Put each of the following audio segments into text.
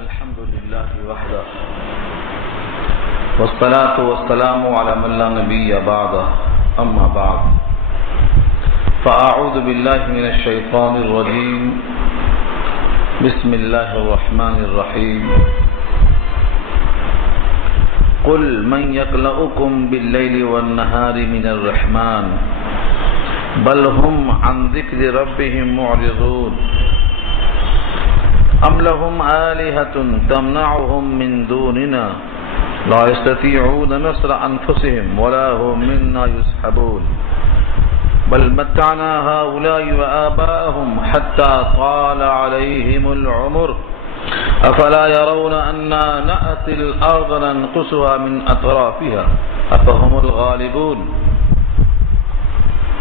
الحمد لله وحده والصلاة والسلام على من لا نبي بعده أما بعد فأعوذ بالله من الشيطان الرجيم بسم الله الرحمن الرحيم قل من يكلؤكم بالليل والنهار من الرحمن بل هم عن ذكر ربهم معرضون أم لهم آلهة تمنعهم من دوننا لا يستطيعون نصر أنفسهم ولا هم منا يسحبون بل متعنا هؤلاء وآباءهم حتى طال عليهم العمر أفلا يرون أنا نأتي الأرض ننقصها من أطرافها أفهم الغالبون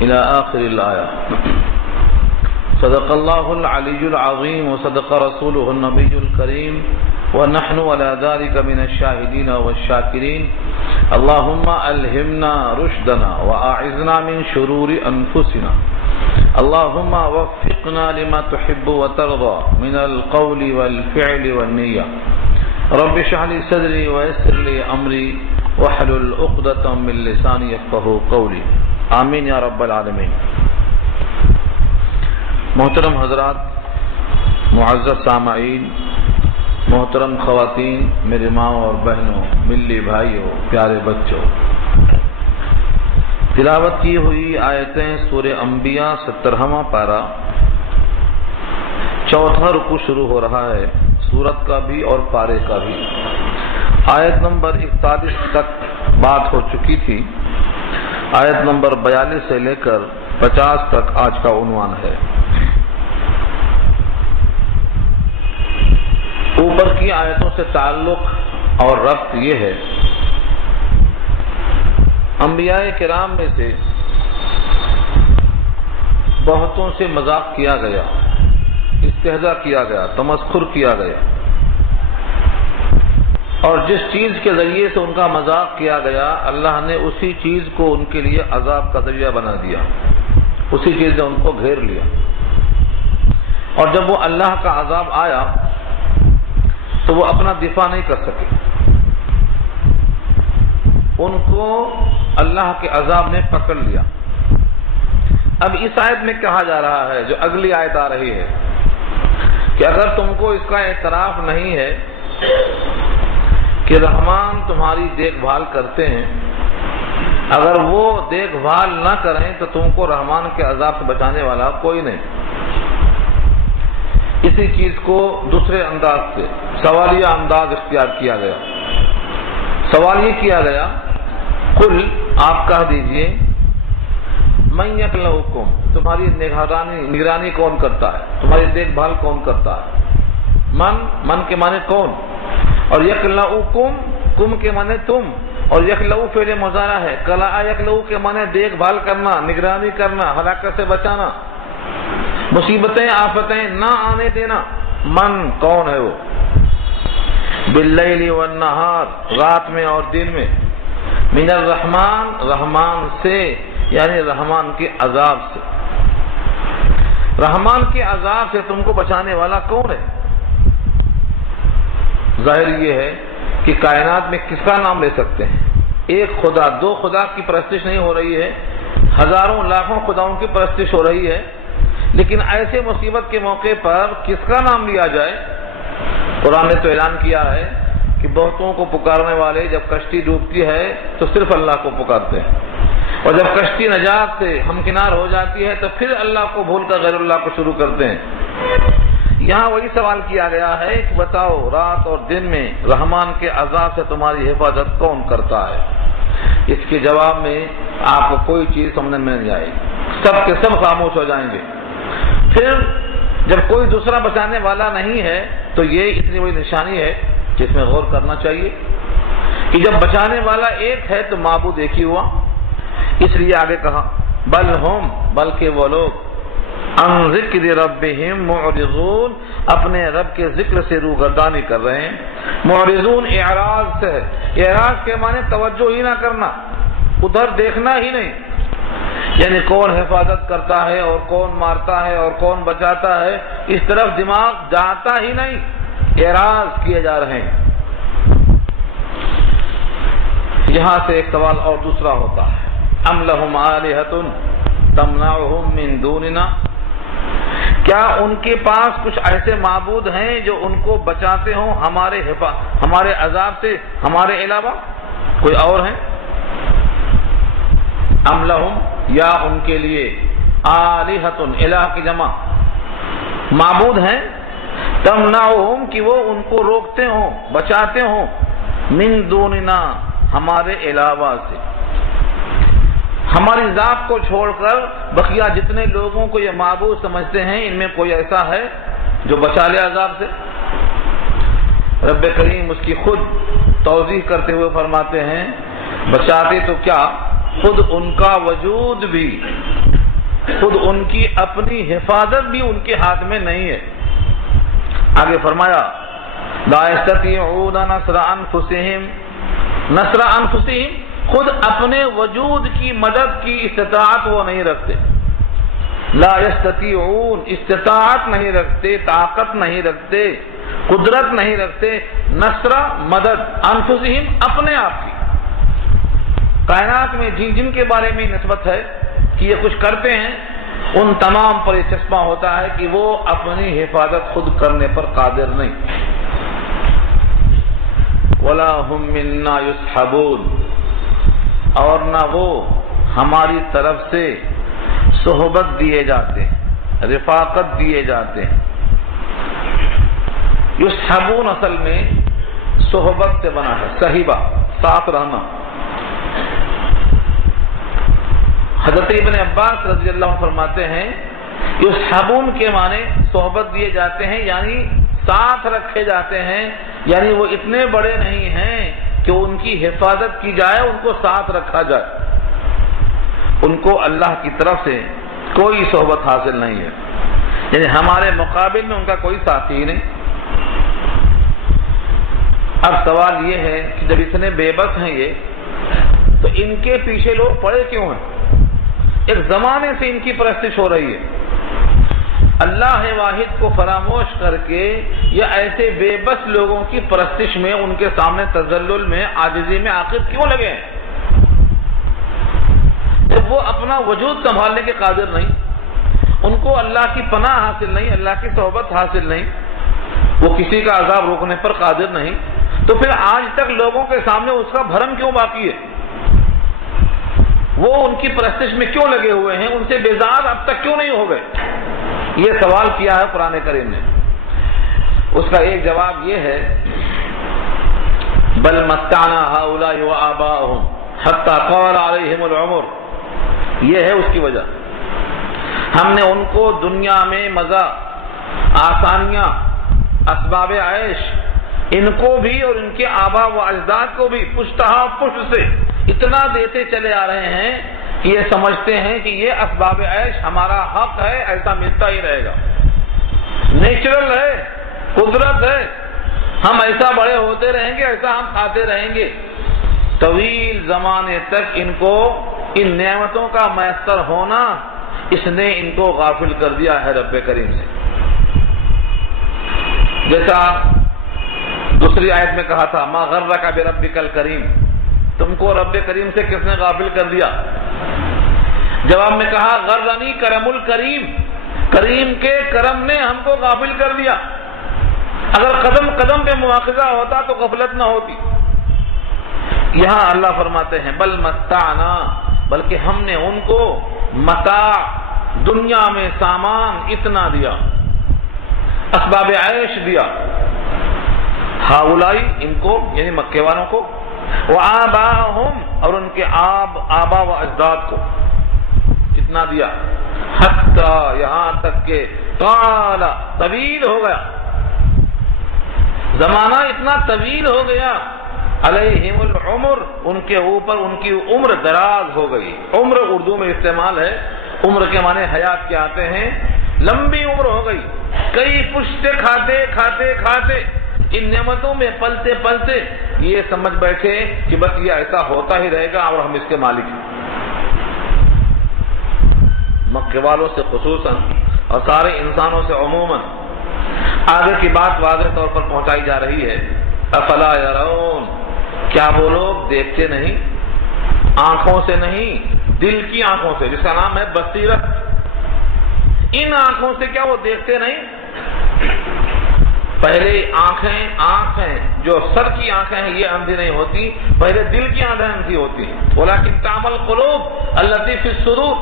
إلى آخر الآية. صدق الله العلي العظيم وصدق رسوله النبي الكريم ونحن على ذلك من الشاهدين والشاكرين. اللهم ألهمنا رشدنا وأعذنا من شرور أنفسنا. اللهم وفقنا لما تحب وترضى من القول والفعل والنية. رب اشرح لي صدري ويسر لي أمري واحلل عقدة من لساني يفقهوا قولي. آمین یا رب العالمین. محترم حضرات، معزز سامعین، محترم خواتین، میری ماں اور بہنوں، ملی بھائیوں، پیارے بچوں، تلاوت کی ہوئی آیتیں سورہ انبیاء 17واں پارہ، چوتھا رکوع شروع ہو رہا ہے، سورت کا بھی اور پارے کا بھی. آیت نمبر 41 تک بات ہو چکی تھی. آیت نمبر 42 سے لے کر 50 تک آج کا عنوان ہے. اوپر کی آیتوں سے تعلق اور ربط یہ ہے، انبیاء کرام میں سے بہتوں سے مذاق کیا گیا، استہزاء کیا گیا، تمسخر کیا گیا، اور جس چیز کے ذریعے سے ان کا مذاق کیا گیا اللہ نے اسی چیز کو ان کے لیے عذاب کا ذریعہ بنا دیا، اسی چیز نے ان کو گھیر لیا. اور جب وہ اللہ کا عذاب آیا تو وہ اپنا دفاع نہیں کر سکے، ان کو اللہ کے عذاب نے پکڑ لیا. اب اس آیت میں کہا جا رہا ہے، جو اگلی آیت آ رہی ہے، کہ اگر تم کو اس کا اعتراف نہیں ہے کہ رحمان تمہاری دیکھ بھال کرتے ہیں، اگر وہ دیکھ بھال نہ کریں تو تم کو رحمان کے عذاب سے بچانے والا کوئی نہیں. اسی چیز کو دوسرے انداز سے سوالیہ انداز اختیار کیا گیا. سوال یہ کیا گیا، قل آپ کہہ دیجئے، من یکلؤکم تمہاری نگرانی کون کرتا ہے، تمہاری دیکھ بھال کون کرتا ہے. من کے معنی کون، اور یکلؤکم کم کے معنی تم، اور یکلؤ فعل مضارع ہے. کلا یکلؤ کے معنی دیکھ بھال کرنا، نگرانی کرنا، ہلاکت سے بچانا، مصیبتیں آفتیں نہ آنے دینا. من کون ہے وہ؟ باللیل والنہار رات میں اور دن میں، من الرحمن رحمان سے، یعنی رحمان کے عذاب سے. رحمان کے عذاب سے تم کو بچانے والا کون ہے؟ ظاہر یہ ہے کہ کائنات میں کس کا نام لے سکتے ہیں؟ ایک خدا، دو خدا کی پرستش نہیں ہو رہی ہے، ہزاروں لاکھوں خداؤں کی پرستش ہو رہی ہے. لیکن ایسے مصیبت کے موقع پر کس کا نام لیا جائے؟ قرآن نے تو اعلان کیا ہے کہ بہتوں کو پکارنے والے جب کشتی ڈوبتی ہے تو صرف اللہ کو پکارتے ہیں، اور جب کشتی نجات سے ہمکنار ہو جاتی ہے تو پھر اللہ کو بھول کر غیر اللہ کو شروع کرتے ہیں. یہاں وہی سوال کیا گیا ہے کہ بتاؤ رات اور دن میں رحمان کے عذاب سے تمہاری حفاظت کون کرتا ہے؟ اس کے جواب میں آپ کو کوئی چیز سمجھ میں نہیں آئے گی، سب کے سب خاموش ہو جائیں گے. پھر جب کوئی دوسرا بچانے والا نہیں ہے تو یہ اتنی بڑی نشانی ہے جس میں غور کرنا چاہیے کہ جب بچانے والا ایک ہے تو معبود ایک ہی ہوا. اس لیے آگے کہا، بل ہم بلکہ وہ لوگ عن ذکر ربہم معرضون اپنے رب کے ذکر سے روگردانی کر رہے ہیں. معرضون اعراض سے، اعراض کے معنی توجہ ہی نہ کرنا، ادھر دیکھنا ہی نہیں. یعنی کون حفاظت کرتا ہے اور کون مارتا ہے اور کون بچاتا ہے، اس طرف دماغ جاتا ہی نہیں. اعراض کیے جا رہے ہیں۔ یہاں سے ایک سوال اور دوسرا ہوتا ہے، ام لہم آلہۃ تمنعہم من دوننا، کیا ان کے پاس کچھ ایسے معبود ہیں جو ان کو بچاتے ہوں ہمارے عذاب سے ہمارے علاوہ؟ کوئی اور ہیں؟ ام لہم، یا ان کے لیے، آلہۃ، الہ کی جمع، معبود ہیں، تمنعہم کہ وہ ان کو روکتے ہوں بچاتے ہوں، من دوننا ہمارے علاوہ سے، ہماری ذات کو چھوڑ کر بقیہ جتنے لوگوں کو یہ معبود سمجھتے ہیں ان میں کوئی ایسا ہے جو بچا لے عذاب سے؟ رب کریم اس کی خود توضیح کرتے ہوئے فرماتے ہیں بچاتے تو کیا، خود ان کا وجود بھی، خود ان کی اپنی حفاظت بھی ان کے ہاتھ میں نہیں ہے۔ آگے فرمایا لا یستطیعون نصر انفسہم، نصر انفسہم، خود اپنے وجود کی مدد کی استطاعت وہ نہیں رکھتے، لا یستطیعون، استطاعت نہیں رکھتے، طاقت نہیں رکھتے، قدرت نہیں رکھتے، نصر مدد، انفسہم اپنے آپ کی۔ کائنات میں جن کے بارے میں نسبت ہے کہ یہ کچھ کرتے ہیں، ان تمام پر یہ چشمہ ہوتا ہے کہ وہ اپنی حفاظت خود کرنے پر قادر نہیں۔ وَلَا هُم مِّنَّا يُسْحَبُونَ، اور نہ وہ ہماری طرف سے صحبت دیے جاتے ہیں، رفاقت دیے جاتے ہیں۔ یسحبون اصل میں صحبت سے بنا ہے، صحیبہ، ساتھ رہنا۔ حضرت ابن عباس رضی اللہ عنہ فرماتے ہیں یسحبون کے معنی صحبت دیے جاتے ہیں، یعنی ساتھ رکھے جاتے ہیں، یعنی وہ اتنے بڑے نہیں ہیں کہ ان کی حفاظت کی جائے، ان کو ساتھ رکھا جائے، ان کو اللہ کی طرف سے کوئی صحبت حاصل نہیں ہے، یعنی ہمارے مقابل میں ان کا کوئی ساتھی ہی نہیں۔ اب سوال یہ ہے کہ جب اتنے بے بس ہیں یہ، تو ان کے پیچھے لوگ پڑے کیوں ہیں؟ ایک زمانے سے ان کی پرستش ہو رہی ہے، اللہ واحد کو فراموش کر کے یا ایسے بے بس لوگوں کی پرستش میں، ان کے سامنے تذلل میں، عاجزی میں آخر کیوں لگے ہیں؟ جب وہ اپنا وجود سنبھالنے کے قادر نہیں، ان کو اللہ کی پناہ حاصل نہیں، اللہ کی صحبت حاصل نہیں، وہ کسی کا عذاب روکنے پر قادر نہیں، تو پھر آج تک لوگوں کے سامنے اس کا بھرم کیوں باقی ہے؟ وہ ان کی پرستش میں کیوں لگے ہوئے ہیں؟ ان سے بیزار اب تک کیوں نہیں ہو گئے؟ یہ سوال کیا ہے قرآن کریم نے۔ اس کا ایک جواب یہ ہے بل متعنا هؤلاء وآباءهم حتى طال عليهم العمر، یہ ہے اس کی وجہ، ہم نے ان کو دنیا میں مزہ، آسانیاں، اسباب عیش، ان کو بھی اور ان کے آبا و اجداد کو بھی پشتہا پشت سے اتنا دیتے چلے آ رہے ہیں کہ یہ سمجھتے ہیں کہ یہ اسباب عیش ہمارا حق ہے، ایسا ملتا ہی رہے گا، نیچرل ہے، قدرت ہے، ہم ایسا بڑے ہوتے رہیں گے، ایسا ہم کھاتے رہیں گے۔ طویل زمانے تک ان کو ان نعمتوں کا میسر ہونا، اس نے ان کو غافل کر دیا ہے رب کریم سے۔ جیسا دوسری آیت میں کہا تھا ما غرک بربک الکریم، تم کو رب کریم سے کس نے غافل کر دیا؟ جواب میں کہا غرنی کرم الکریم، کریم کے کرم نے ہم کو غافل کر دیا۔ اگر قدم قدم پہ مواخذہ ہوتا تو غفلت نہ ہوتی۔ یہاں اللہ فرماتے ہیں بل متعنا، بلکہ ہم نے ان کو متاع، دنیا میں سامان اتنا دیا، اسباب عیش دیا، ہاؤلائی ان کو یعنی مکے والوں کو، وآباءہم اور ان کے آبا و اجداد کو کتنا دیا، حتی یہاں تک کہ طال طویل ہو گیا، زمانہ اتنا طویل ہو گیا، علیہم العمر ان کے اوپر ان کی عمر دراز ہو گئی۔ عمر اردو میں استعمال ہے، عمر کے معنی حیات کے آتے ہیں، لمبی عمر ہو گئی، کئی پشتے کھاتے کھاتے کھاتے ان نعمتوں میں پلتے پلتے یہ سمجھ بیٹھے کہ بس یہ ایسا ہوتا ہی رہے گا اور ہم اس کے مالک ہیں۔ مکے والوں سے خصوصاً اور سارے انسانوں سے عموماً آگے کی بات واضح طور پر پہنچائی جا رہی ہے، افلا یرون، کیا وہ لوگ دیکھتے نہیں؟ آنکھوں سے نہیں، دل کی آنکھوں سے، جس کا نام ہے بصیرت۔ ان آنکھوں سے کیا وہ دیکھتے نہیں؟ پہلے آنکھیں جو سر کی آنکھیں ہیں یہ اندھی نہیں ہوتی، پہلے دل کی آنکھیں اندھی ہوتی ہیں۔ ولکن تعمل قلوب التی فی الصدور،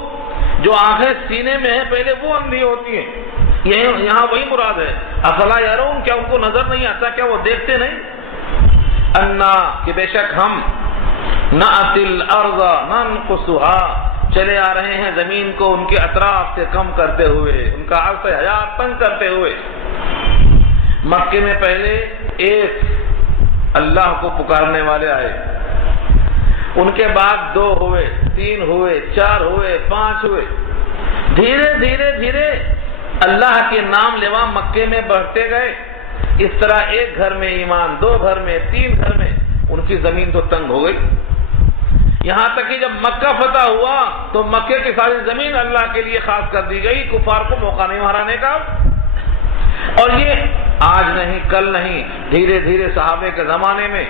جو آنکھیں سینے میں ہیں پہلے وہ اندھی ہوتی ہیں۔ یہاں وہی مراد ہے، افلا یرون، کیا ان کو نظر نہیں آتا؟ کیا وہ دیکھتے نہیں؟ انا، کہ بے شک ہم، نأتی الارض ننقصها، چلے آ رہے ہیں زمین کو ان کے اطراف سے کم کرتے ہوئے، ان کا عرصہ حیات تنگ کرتے ہوئے۔ مکے میں پہلے ایک اللہ کو پکارنے والے آئے، ان کے بعد 2 ہوئے، 3 ہوئے، 4 ہوئے، 5 ہوئے، دھیرے دھیرے دھیرے اللہ کے نام لیوا مکے میں بڑھتے گئے۔ اس طرح ایک گھر میں ایمان، 2 گھر میں، 3 گھر میں، ان کی زمین تو تنگ ہو گئی۔ یہاں تک کہ جب مکہ فتح ہوا تو مکے کی ساری زمین اللہ کے لیے خاص کر دی گئی، کفار کو موقع نہیں ہرانے کا۔ اور یہ آج نہیں، کل نہیں، دھیرے دھیرے صحابے کے زمانے میں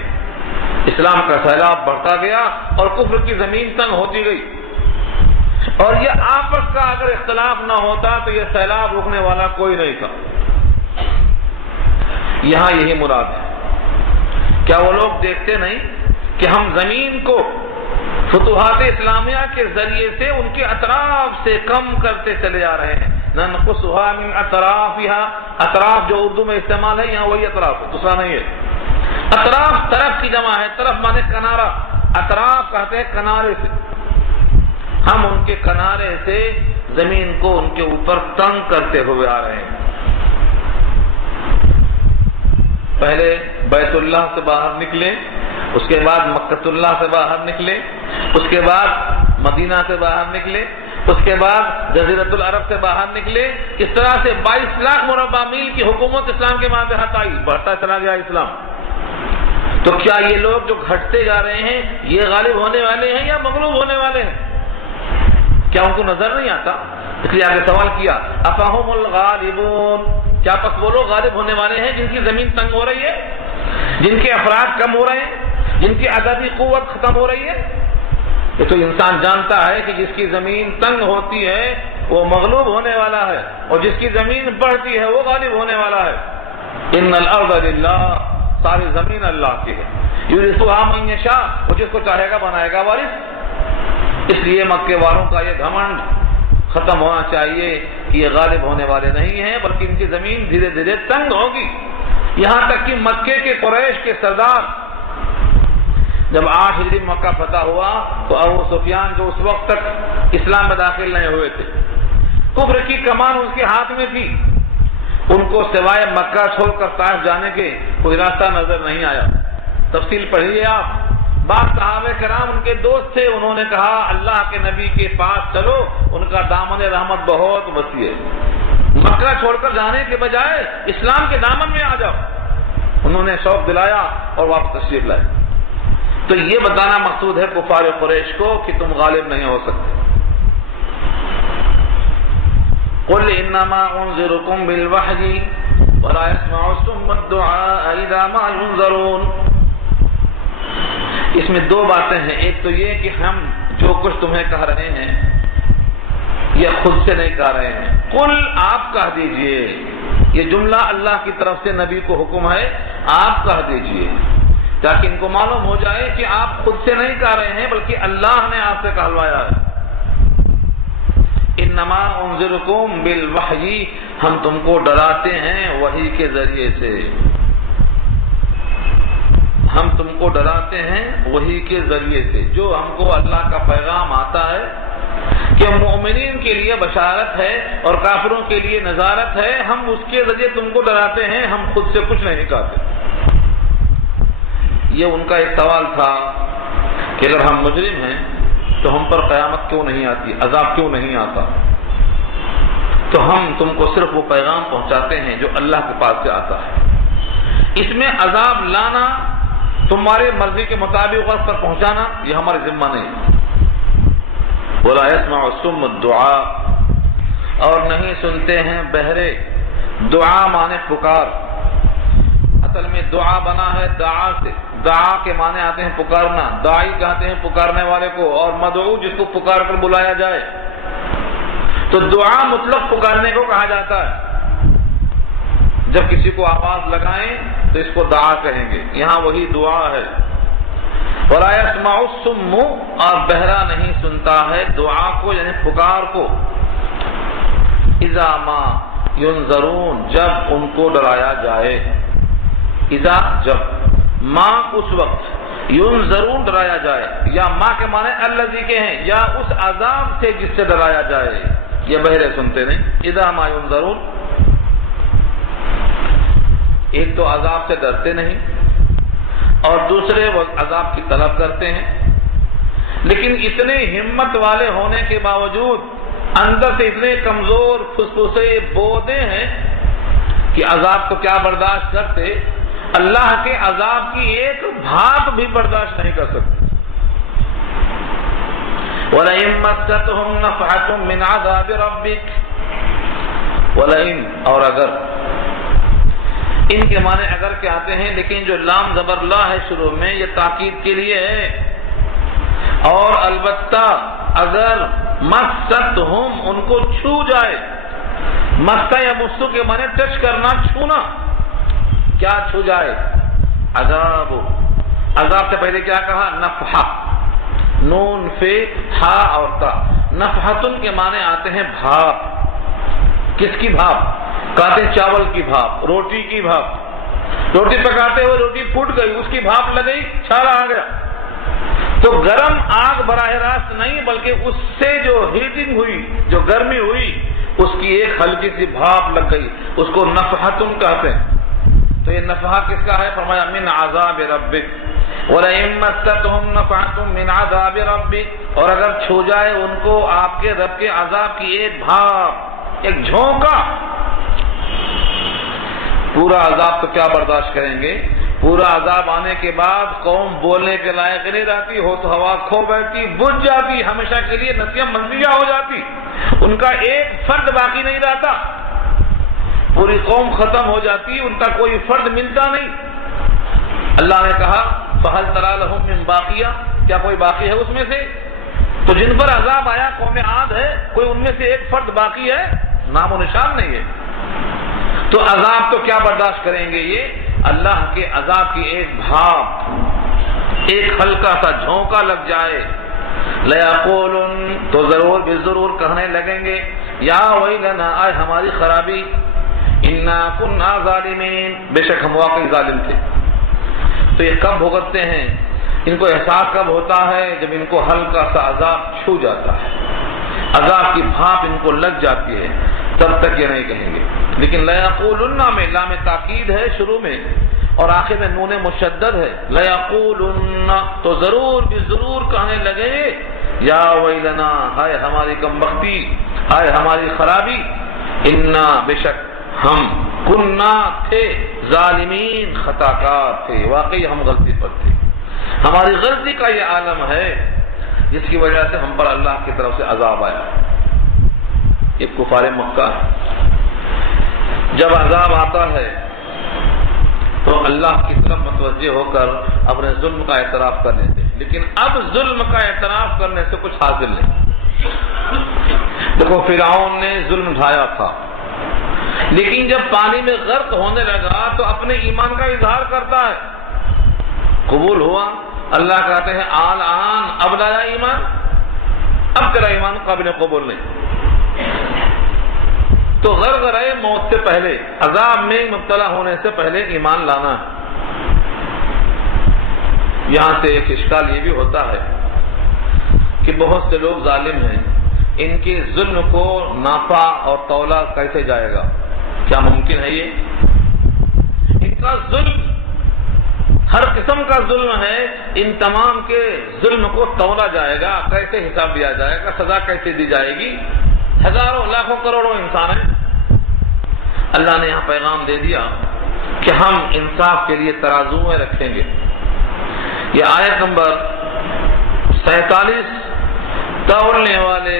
اسلام کا سیلاب بڑھتا گیا اور کفر کی زمین تنگ ہوتی گئی۔ اور یہ آپس کا اگر اختلاف نہ ہوتا تو یہ سیلاب رکنے والا کوئی نہیں تھا۔ یہاں یہی مراد ہے، کیا وہ لوگ دیکھتے نہیں کہ ہم زمین کو فتوحات اسلامیہ کے ذریعے سے ان کے اطراف سے کم کرتے چلے جا رہے ہیں۔ ننقصها من اطرافها، اطراف جو اردو میں استعمال ہے یہاں وہی اطراف ہے، دوسرا نہیں ہے۔ اطراف طرف کی جمع ہے، طرف مانے کنارہ، اطراف کہتے ہیں کنارے سے۔ ہم ان کے کنارے سے زمین کو ان کے اوپر تنگ کرتے ہوئے آ رہے ہیں۔ پہلے بیت اللہ سے باہر نکلے، اس کے بعد مکۃ اللہ سے باہر نکلے، اس کے بعد مدینہ سے باہر نکلے، اس کے بعد جزیرۃ العرب سے باہر نکلے۔ اس طرح سے 22 لاکھ مربع میل کی حکومت اسلام کے ماتحت آئی، بڑھتا چلا گیا اسلام۔ تو کیا یہ لوگ جو گھٹتے جا رہے ہیں یہ غالب ہونے والے ہیں یا مغلوب ہونے والے ہیں؟ کیا ان کو نظر نہیں آتا؟ اس لیے آگے سوال کیا، افہم الغالبون، کیا پس وہ لوگ غالب ہونے والے ہیں جن کی زمین تنگ ہو رہی ہے، جن کے افراد کم ہو رہے ہیں، جن کی عددی قوت ختم ہو رہی ہے؟ یہ تو انسان جانتا ہے کہ جس کی زمین تنگ ہوتی ہے وہ مغلوب ہونے والا ہے، اور جس کی زمین بڑھتی ہے وہ غالب ہونے والا ہے۔ ان الارض للہ، ساری زمین اللہ کی ہے، یورثها من یشاء، وہ جس کو چاہے گا بنائے گا وارث۔ اس لیے مکے والوں کا یہ گھمنڈ ختم ہونا چاہیے کہ یہ غالب ہونے والے نہیں ہیں، بلکہ ان کی زمین دھیرے دھیرے تنگ ہوگی۔ یہاں تک کہ مکے کے قریش کے سردار جب 8 ہجری مکہ فتح ہوا تو ابو سفیان جو اس وقت تک اسلام میں داخل نہیں ہوئے تھے، کفر کی کمان ان کے ہاتھ میں تھی، ان کو سوائے مکہ چھوڑ کر طائف جانے کے کوئی راستہ نظر نہیں آیا۔ تفصیل پڑھیے آپ، بعض صحابہ کرام ان کے دوست تھے، انہوں نے کہا اللہ کے نبی کے پاس چلو، ان کا دامن رحمت بہت وسیع ہے، مکہ چھوڑ کر جانے کے بجائے اسلام کے دامن میں آ جاؤ۔ انہوں نے شوق دلایا اور واپس تشریف لائے۔ تو یہ بتانا مقصود ہے کفار قریش کو کہ تم غالب نہیں ہو سکتے۔ قل انما انذرکم بالوحی ولا يسمع الصم الدعاء اذا ما ينذرون۔ اس میں 2 باتیں ہیں، ایک تو یہ کہ ہم جو کچھ تمہیں کہہ رہے ہیں یہ خود سے نہیں کہہ رہے ہیں، قل آپ کہہ دیجئے، یہ جملہ اللہ کی طرف سے نبی کو حکم ہے، آپ کہہ دیجئے تاکہ ان کو معلوم ہو جائے کہ آپ خود سے نہیں کہہ رہے ہیں بلکہ اللہ نے آپ سے کہلوایا ہے۔ انما انذرکم بالوحی، ہم تم کو ڈراتے ہیں وحی کے ذریعے سے، ہم تم کو ڈراتے ہیں وحی کے ذریعے سے، جو ہم کو اللہ کا پیغام آتا ہے کہ مومنین کے لیے بشارت ہے اور کافروں کے لیے نذارت ہے، ہم اس کے ذریعے تم کو ڈراتے ہیں، ہم خود سے کچھ نہیں کہتے۔ یہ ان کا ایک سوال تھا کہ اگر ہم مجرم ہیں تو ہم پر قیامت کیوں نہیں آتی، عذاب کیوں نہیں آتا؟ تو ہم تم کو صرف وہ پیغام پہنچاتے ہیں جو اللہ کے پاس سے آتا ہے، اس میں عذاب لانا تمہاری مرضی کے مطابق وقت پر پہنچانا یہ ہمارے ذمہ نہیں۔ وَلَا يَسْمَعُ الصُّمُّ الدُّعَاء، اور نہیں سنتے ہیں بہرے دعا مانے پکار، اصل میں دعا بنا ہے دعا سے، دعا کے معنی آتے ہیں پکارنا، داعی کہتے ہیں پکارنے والے کو، اور مدعو جس کو پکار کر بلایا جائے، تو دعا مطلق پکارنے کو کہا جاتا ہے۔ جب کسی کو آواز لگائیں تو اس کو دعا کہیں گے، یہاں وہی دعا ہے۔ وَلَا يَسْمَعُ الصُّمُّ، اور بہرا نہیں سنتا ہے دعا کو یعنی پکار کو، اِذَا مَا يُنذَرُونَ، جب ان کو ڈرایا جائے، اذا جب، ما اس وقت، ينذرون ڈرایا جائے، یا ما کے معنی الذی کے ہیں، یا اس عذاب سے جس سے ڈرایا جائے، یہ بہرے سنتے نہیں۔ اذا ما ينذرون، ایک تو عذاب سے ڈرتے نہیں، اور دوسرے وہ عذاب کی طلب کرتے ہیں، لیکن اتنے ہمت والے ہونے کے باوجود اندر سے اتنے کمزور فسفسے بودے ہیں کہ عذاب کو کیا برداشت کرتے، اللہ کے عذاب کی ایک بھاپ بھی برداشت نہیں کر سکتے۔ وَلَئِن مَسَّتْهُمْ نَفْحَةٌ مِّنْ عَذَابِ رَبِّكَ، وَلَئِن، اور اگر، ان کے معنی اگر کے آتے ہیں، لیکن جو لام زبر لا ہے شروع میں یہ تاکید کے لیے ہے، اور البتہ اگر مستہم ان کو چھو جائے، مستا یا مستو کے معنی ٹچ کرنا، چھونا، کیا چھو جائے، عذاب، عذاب سے پہلے کیا کہا، نفحہ، نون فے ہا اور تا، نفحتن کے معنی آتے ہیں بھاپ، کس کی بھاپ، کہتے ہیں چاول کی بھاپ، روٹی کی بھاپ، روٹی پکاتے ہوئے روٹی پھوٹ گئی، اس کی بھاپ لگئی، چھالا آ گیا، تو گرم آگ براہ راست نہیں بلکہ اس سے جو ہیٹنگ ہوئی، جو گرمی ہوئی، اس کی ایک ہلکی سی بھاپ لگ گئی، اس کو نفحتن کہتے ہیں۔ تو یہ نفحہ کس کا ہے، فرمایا من عذاب ربک، وَلَئِن مَسَّتْهُمْ نَفْحَةٌ مِّنْ عَذَابِ رَبِّكَ، اور اگر چھو جائے ان کو آپ کے رب کے عذاب کی ایک بھاپ، ایک جھونکا، پورا عذاب تو کیا برداشت کریں گے، پورا عذاب آنے کے بعد قوم بولنے کے لائق نہیں رہتی، ہو تو ہوا کھو بیٹھتی، بجھ جاتی، ہمیشہ کے لیے نسیاں منسیہ ہو جاتی، ان کا ایک فرد باقی نہیں رہتا، پوری قوم ختم ہو جاتی، ان کا کوئی فرد ملتا نہیں۔ اللہ نے کہا فَهَلْ تَرَىٰ لَهُم مِّن بَاقِيَةٍ، کیا کوئی باقی ہے اس میں سے، تو جن پر عذاب آیا قوم عاد ہے، کوئی ان میں سے ایک فرد باقی ہے، نام و نشان نہیں ہے، تو عذاب تو کیا برداشت کریں گے، یہ اللہ کے عذاب کی ایک بھاپ، ایک ہلکا سا جھونکا لگ جائے، لَيَقُولُنَّ، تو ضرور بے ضرور کہنے لگیں گے، یا ویلنا، آئے ہماری خرابی، اِنَّا كُنَّا ظَالِمِينَ، بے شک ہم واقعی ظالم تھے۔ تو یہ کب بھگتتے ہیں، ان کو احساس کب ہوتا ہے، جب ان کو ہلکا سا عذاب چھو جاتا ہے، عذاب کی بھاپ ان کو لگ جاتی ہے، تب تک یہ نہیں کہیں گے۔ لیکن لَيَقُولُنَّ میں لام تاکید ہے شروع میں، اور آخر میں نون مشدد ہے، لَيَقُولُنَّ، تو ضرور بھی ضرور کہنے لگے، یا ویلنا، ہائے ہماری کمبختی، ہائے ہماری خرابی، انا، بے شک ہم، کننا، تھے، ظالمین، خطا کار تھے، واقعی ہم غلطی پر تھے، ہماری غلطی کا یہ عالم ہے جس کی وجہ سے ہم پر اللہ کی طرف سے عذاب آیا۔ یہ کفار مکہ ہے، جب عذاب آتا ہے تو اللہ کی طرف متوجہ ہو کر اپنے ظلم کا اعتراف کر لیتے ہیں، لیکن اب ظلم کا اعتراف کرنے سے کچھ حاصل نہیں۔ دیکھو فرعون نے ظلم اٹھایا تھا، لیکن جب پانی میں غرق ہونے لگا تو اپنے ایمان کا اظہار کرتا ہے، قبول ہوا، اللہ کہتے ہیں آن اب لایا ایمان، اب تیرا ایمان قابل قبول نہیں۔ تو غرغرہ موت سے پہلے، عذاب میں مبتلا ہونے سے پہلے ایمان لانا ہے۔ یہاں سے ایک اشکال یہ بھی ہوتا ہے کہ بہت سے لوگ ظالم ہیں، ان کے ظلم کو ناپا اور تولا کیسے جائے گا، کیا ممکن ہے یہ؟ ان کا ظلم، ہر قسم کا ظلم ہے، ان تمام کے ظلم کو تولا جائے گا، کیسے حساب دیا جائے گا، سزا کیسے دی جائے گی، ہزاروں لاکھوں کروڑوں انسان ہیں۔ اللہ نے یہاں پیغام دے دیا کہ ہم انصاف کے لیے ترازو میں رکھیں گے۔ یہ آیت نمبر 47 تولنے والے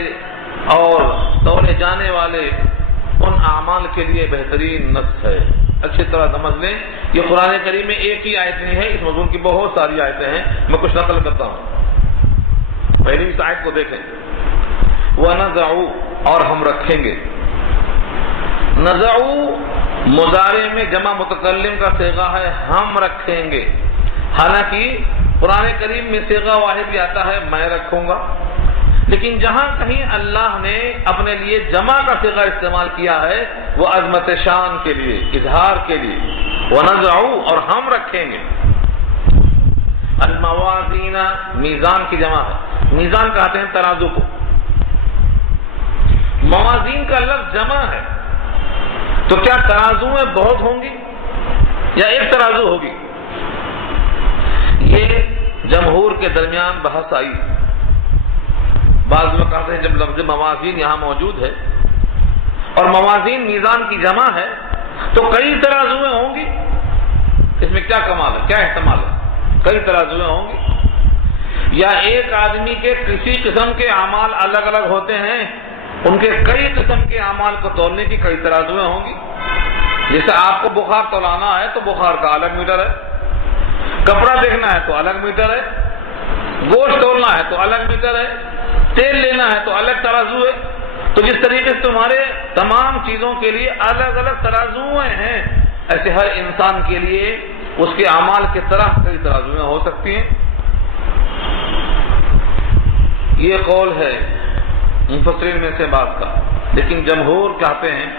اور تولے جانے والے ان اعمال کے لیے بہترین نص ہے۔ اچھی طرح سمجھ لیں، یہ قرآن کریم میں ایک ہی آیت نہیں ہے، اس مضمون کی بہت ساری آیتیں ہیں، میں کچھ نقل کرتا ہوں۔ پہلی اس آیت کو دیکھیں، وَنَزَعُ، اور ہم رکھیں گے۔ نزعو مضارع میں جمع متکلم کا صیغہ ہے، ہم رکھیں گے۔ حالانکہ قرآن کریم میں صیغہ واحد بھی آتا ہے، میں رکھوں گا، لیکن جہاں کہیں اللہ نے اپنے لیے جمع کا صیغہ استعمال کیا ہے وہ عظمت شان کے لیے، اظہار کے لیے، وَنَزَعُ، اور ہم رکھیں گے۔ الموازین میزان کی جمع ہے، میزان کہتے ہیں ترازو کو، موازین کا لفظ جمع ہے، تو کیا ترازویں بہت ہوں گی یا ایک ترازو ہوگی؟ یہ جمہور کے درمیان بحث آئی۔ بعض لوگ کہتے ہیں جب لفظ موازین یہاں موجود ہے اور موازین میزان کی جمع ہے تو کئی ترازویں ہوں گی، اس میں کیا کمال ہے، کیا احتمال ہے؟ کئی ترازویں ہوں گی، یا ایک آدمی کے کسی قسم کے اعمال الگ الگ ہوتے ہیں، ان کے کئی قسم کے اعمال کو تولنے کی کئی ترازویں ہوں گی۔ جیسے آپ کو بخار تولانا ہے تو بخار کا الگ میٹر ہے، کپڑا دیکھنا ہے تو الگ میٹر ہے، گوشت تولنا ہے تو الگ میٹر ہے، تیل لینا ہے تو الگ ترازو ہے۔ تو جس طریقے سے تمہارے تمام چیزوں کے لیے الگ الگ ترازویں ہیں، ایسے ہر انسان کے لیے اس کے اعمال کی طرح کئی ترازویں ہو سکتی ہیں۔ یہ قول ہے مفسرین میں سے بات کا، لیکن جمہور کہتے ہیں،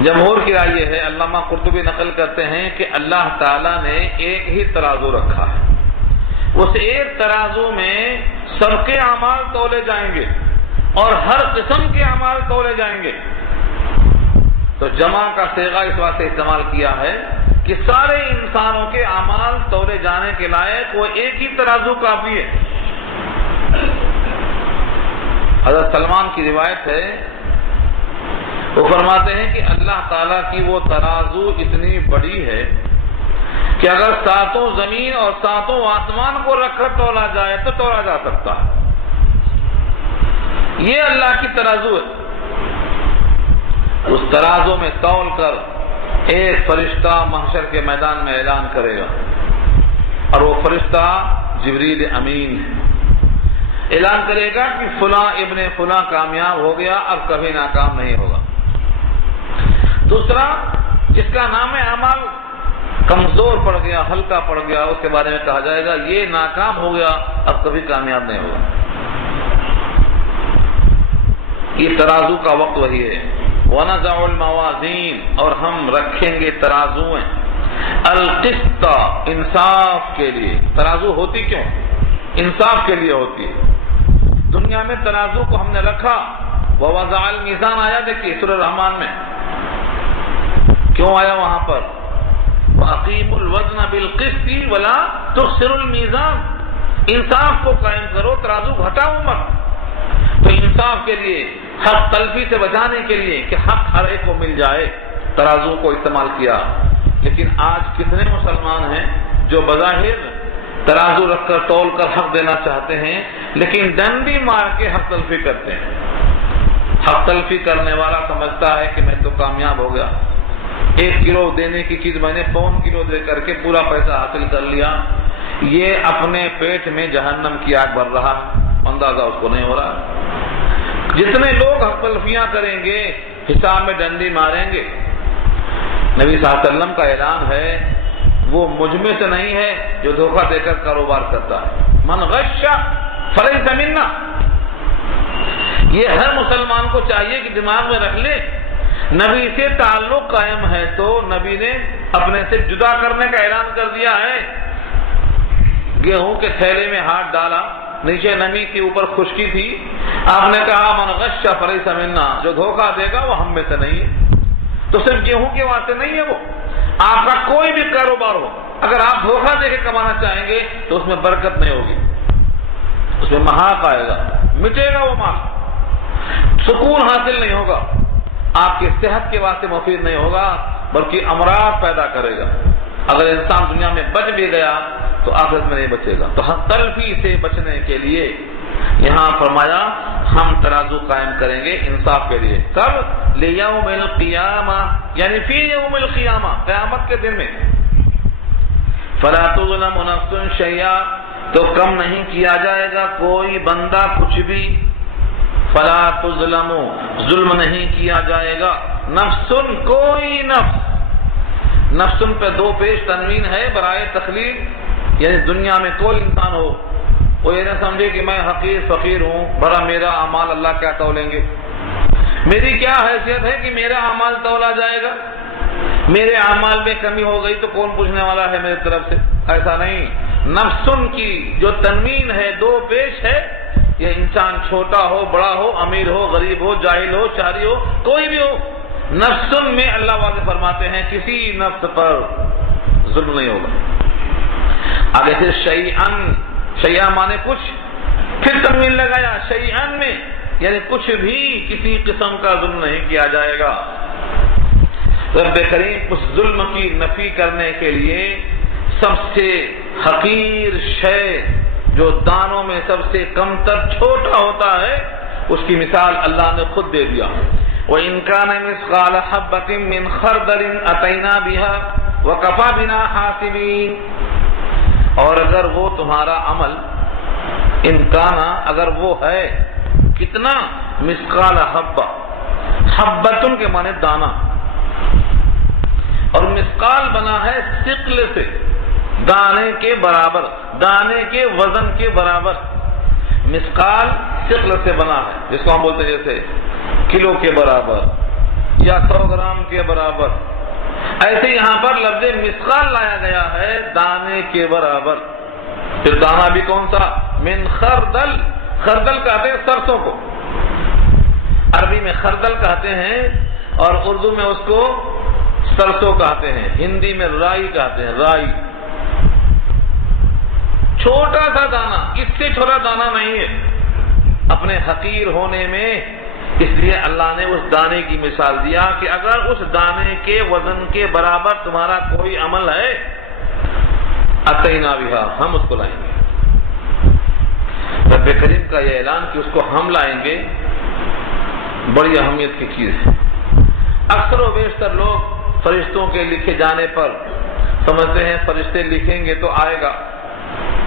جمہور کی رائے یہ ہے، علامہ قرطبی نقل کرتے ہیں کہ اللہ تعالیٰ نے ایک ہی ترازو رکھا ہے، اس ایک ترازو میں سب کے اعمال تولے جائیں گے اور ہر قسم کے اعمال تولے جائیں گے۔ تو جمع کا صیغہ اس واسطے استعمال کیا ہے کہ سارے انسانوں کے اعمال تولے جانے کے لائق وہ ایک ہی ترازو کافی ہے۔ حضرت سلمان کی روایت ہے، وہ فرماتے ہیں کہ اللہ تعالیٰ کی وہ ترازو اتنی بڑی ہے کہ اگر ساتوں زمین اور ساتوں آسمان کو رکھ کر تولا جائے تو تولا جا سکتا ہے۔ یہ اللہ کی ترازو ہے، اس ترازو میں تول کر ایک فرشتہ محشر کے میدان میں اعلان کرے گا، اور وہ فرشتہ جبریل امین ہے، اعلان کرے گا کہ فلاں ابن فلاں کامیاب ہو گیا، اب کبھی ناکام نہیں ہوگا۔ دوسرا، جس کا نام اعمال کمزور پڑ گیا، ہلکا پڑ گیا، اس کے بارے میں کہا جائے گا یہ ناکام ہو گیا، اب کبھی کامیاب نہیں ہوگا۔ یہ ترازو کا وقت وہی ہے۔ وَنَزَعُ الْمَوَازِينَ، اور ہم رکھیں گے ترازویں، القسط، انصاف کے لیے۔ ترازو ہوتی کیوں؟ انصاف کے لیے ہوتی ہے۔ دنیا میں ترازو کو ہم نے رکھا، وَوَضَعَ الْمِيزَانَ آیا، دیکھیے سورہ رحمان میں کیوں آیا وہاں پر، وَأَقِيمُوا الْوَزْنَ بِالْقِسْطِ وَلَا تُخْسِرُوا الْمِيزَانَ، انصاف کو قائم کرو، ترازو گھٹاؤ مت۔ تو انصاف کے لیے، حق تلفی سے بچانے کے لیے کہ حق ہر ایک کو مل جائے، ترازو کو استعمال کیا۔ لیکن آج کتنے مسلمان ہیں جو بظاہر ترازو رکھ کر تول کر حق دینا چاہتے ہیں، لیکن ڈنڈی مار کے حق تلفی کرتے ہیں۔ حق تلفی کرنے والا سمجھتا ہے کہ میں تو کامیاب ہو گیا، 1 کلو دینے کی چیز میں نے 1.25 کلو دے کر کے پورا پیسہ حاصل کر لیا۔ یہ اپنے پیٹ میں جہنم کی آگ بھر رہا، اندازہ اس کو نہیں ہو رہا۔ جتنے لوگ حق تلفیاں کریں گے حساب میں ڈنڈی ماریں گے۔ نبی صلی اللہ علیہ وسلم کا اعلان ہے، وہ مجھ میں سے نہیں ہے جو دھوکہ دے کر کاروبار کرتا ہے، من غش فلیس منا۔ یہ ہر مسلمان کو چاہیے کہ دماغ میں رکھ لے، نبی سے تعلق قائم ہے تو نبی نے اپنے سے جدا کرنے کا اعلان کر دیا ہے۔ گیہوں کے تھیلے میں ہاتھ ڈالا، نیچے نمی کے اوپر خشکی تھی، آپ نے کہا من غش فلیس منا، جو دھوکہ دے گا وہ ہم میں سے نہیں ہے۔ تو صرف گیہوں کے واسطے نہیں ہے، وہ آپ کا کوئی بھی کاروبار ہو، اگر آپ دھوکہ دے کے کمانا چاہیں گے تو اس میں برکت نہیں ہوگی، اس میں محاق آئے گا، مٹے گا وہ مال، سکون حاصل نہیں ہوگا، آپ کی صحت کے واسطے مفید نہیں ہوگا، بلکہ امراض پیدا کرے گا۔ اگر انسان دنیا میں بچ بھی گیا تو آخرت میں نہیں بچے گا۔ تو حق تلفی سے بچنے کے لیے یہاں فرمایا ہم ترازو قائم کریں گے انصاف کے لیے. کب؟ لیوم القیامہ، یعنی فی یوم القیامہ، قیامت کے دن میں. فلا تظلم نفس شیئا، تو کم نہیں کیا جائے گا کوئی بندہ کچھ بھی. فلا تظلم، ظلم نہیں کیا جائے گا. نفس، کوئی نفس. نفس پہ دو پیش تنوین ہے برائے تخلیق، یعنی دنیا میں کوئی انسان ہو وہ یہ نہ سمجھے کہ میں حقیر فقیر ہوں، بھلا میرا اعمال اللہ کیا تولیں گے، میری کیا حیثیت ہے کہ میرا اعمال تولا جائے گا، میرے اعمال میں کمی ہو گئی تو کون پوچھنے والا ہے میری طرف سے. ایسا نہیں. نفسن کی جو تنوین ہے دو پیش ہے، یہ انسان چھوٹا ہو بڑا ہو، امیر ہو غریب ہو، جاہل ہو شہری ہو، کوئی بھی ہو، نفسن میں اللہ واضح فرماتے ہیں کسی نفس پر ظلم نہیں ہوگا. آگے سے شیئن، شیئا مانے کچھ، پھر تنوین لگایا شیئن میں، یعنی کچھ بھی کسی قسم کا ظلم نہیں کیا جائے گا. رب کریم اس ظلم کی نفی کرنے کے لیے سب سے حقیر شے جو دانوں میں سب سے کم تر چھوٹا ہوتا ہے اس کی مثال اللہ نے خود دے دیا. وَإِن كَانَ مِثْقَالَ حَبَّةٍ مِّنْ خَرْدَلٍ أَتَيْنَا بِهَا وَكَفَىٰ بِنَا حَاسِبِينَ. اور اگر وہ تمہارا عمل انکانا، اگر وہ ہے کتنا، مثقال حبہ، حبتن کے معنی دانا، اور مثقال بنا ہے ثقل سے، دانے کے برابر، دانے کے وزن کے برابر. مثقال ثقل سے بنا ہے، جس کو ہم بولتے ہیں جیسے کلو کے برابر یا 100 گرام کے برابر. ایسے یہاں پر لفظ مثقال لایا گیا ہے دانے کے برابر. پھر دانا بھی کون سا؟ من خردل. خردل کہتے ہیں سرسوں کو، عربی میں خردل کہتے ہیں اور اردو میں اس کو سرسوں کہتے ہیں، ہندی میں رائی کہتے ہیں، رائی. چھوٹا سا دانا، اس سے چھوٹا دانا نہیں ہے اپنے حقیر ہونے میں. اس لیے اللہ نے اس دانے کی مثال دیا کہ اگر اس دانے کے وزن کے برابر تمہارا کوئی عمل ہے، اتینا بہا، ہم اس کو لائیں گے. رب کریم کا یہ اعلان کہ اس کو ہم لائیں گے بڑی اہمیت کی چیز ہے. اکثر و بیشتر لوگ فرشتوں کے لکھے جانے پر سمجھتے ہیں فرشتے لکھیں گے تو آئے گا،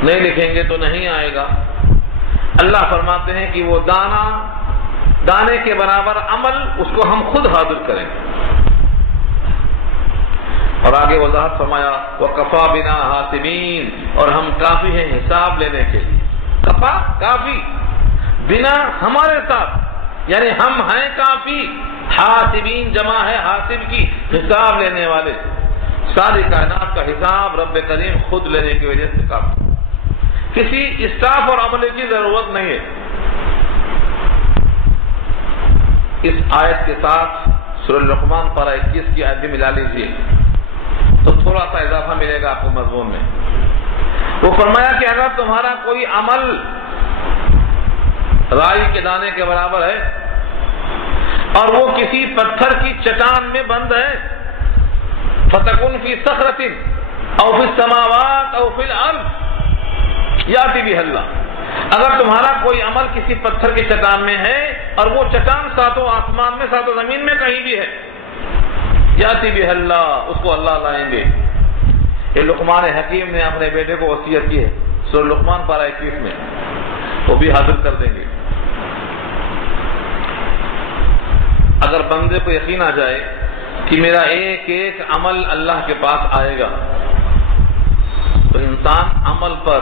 نہیں لکھیں گے تو نہیں آئے گا. اللہ فرماتے ہیں کہ وہ دانے کے برابر عمل اس کو ہم خود حاضر کریں گے. اور آگے وضاحت فرمایا وَكَفَىٰ بِنَا حَاسِبِينَ، اور ہم کافی ہیں حساب لینے کے لیے. کفا کافی، بنا ہمارے ساتھ، یعنی ہم ہیں کافی. حاسبین جمع ہے حاسب کی، حساب لینے والے. ساری کائنات کا حساب رب کریم خود لینے کی وجہ سے کافی، کسی اسٹاف اور عملے کی ضرورت نہیں ہے. اس آیت کے ساتھ سورہ لقمان پارہ 21 کی آیت بھی ملا لیجیے تو تھوڑا سا اضافہ ملے گا آپ کو مضمون میں. وہ فرمایا کہ اگر تمہارا کوئی عمل رائی کے دانے کے برابر ہے اور وہ کسی پتھر کی چٹان میں بند ہے، فَتَكُنْ فِي صَخْرَةٍ أَوْ فِي السَّمَاوَاتِ أَوْ فِي الْأَرْضِ يَأْتِ بِهَا اللَّهُ. اگر تمہارا کوئی عمل کسی پتھر کی چٹان میں ہے اور وہ چٹان ساتوں آسمان میں ساتوں زمین میں کہیں بھی ہے، یاتی بہ اللہ، اس کو اللہ لائیں گے. یہ لقمان حکیم نے اپنے بیٹے کو وصیت کی ہے سورہ لقمان پارہ 21 میں، وہ بھی حاضر کر دیں گے. اگر بندے کو یقین آ جائے کہ میرا ایک ایک عمل اللہ کے پاس آئے گا تو انسان عمل پر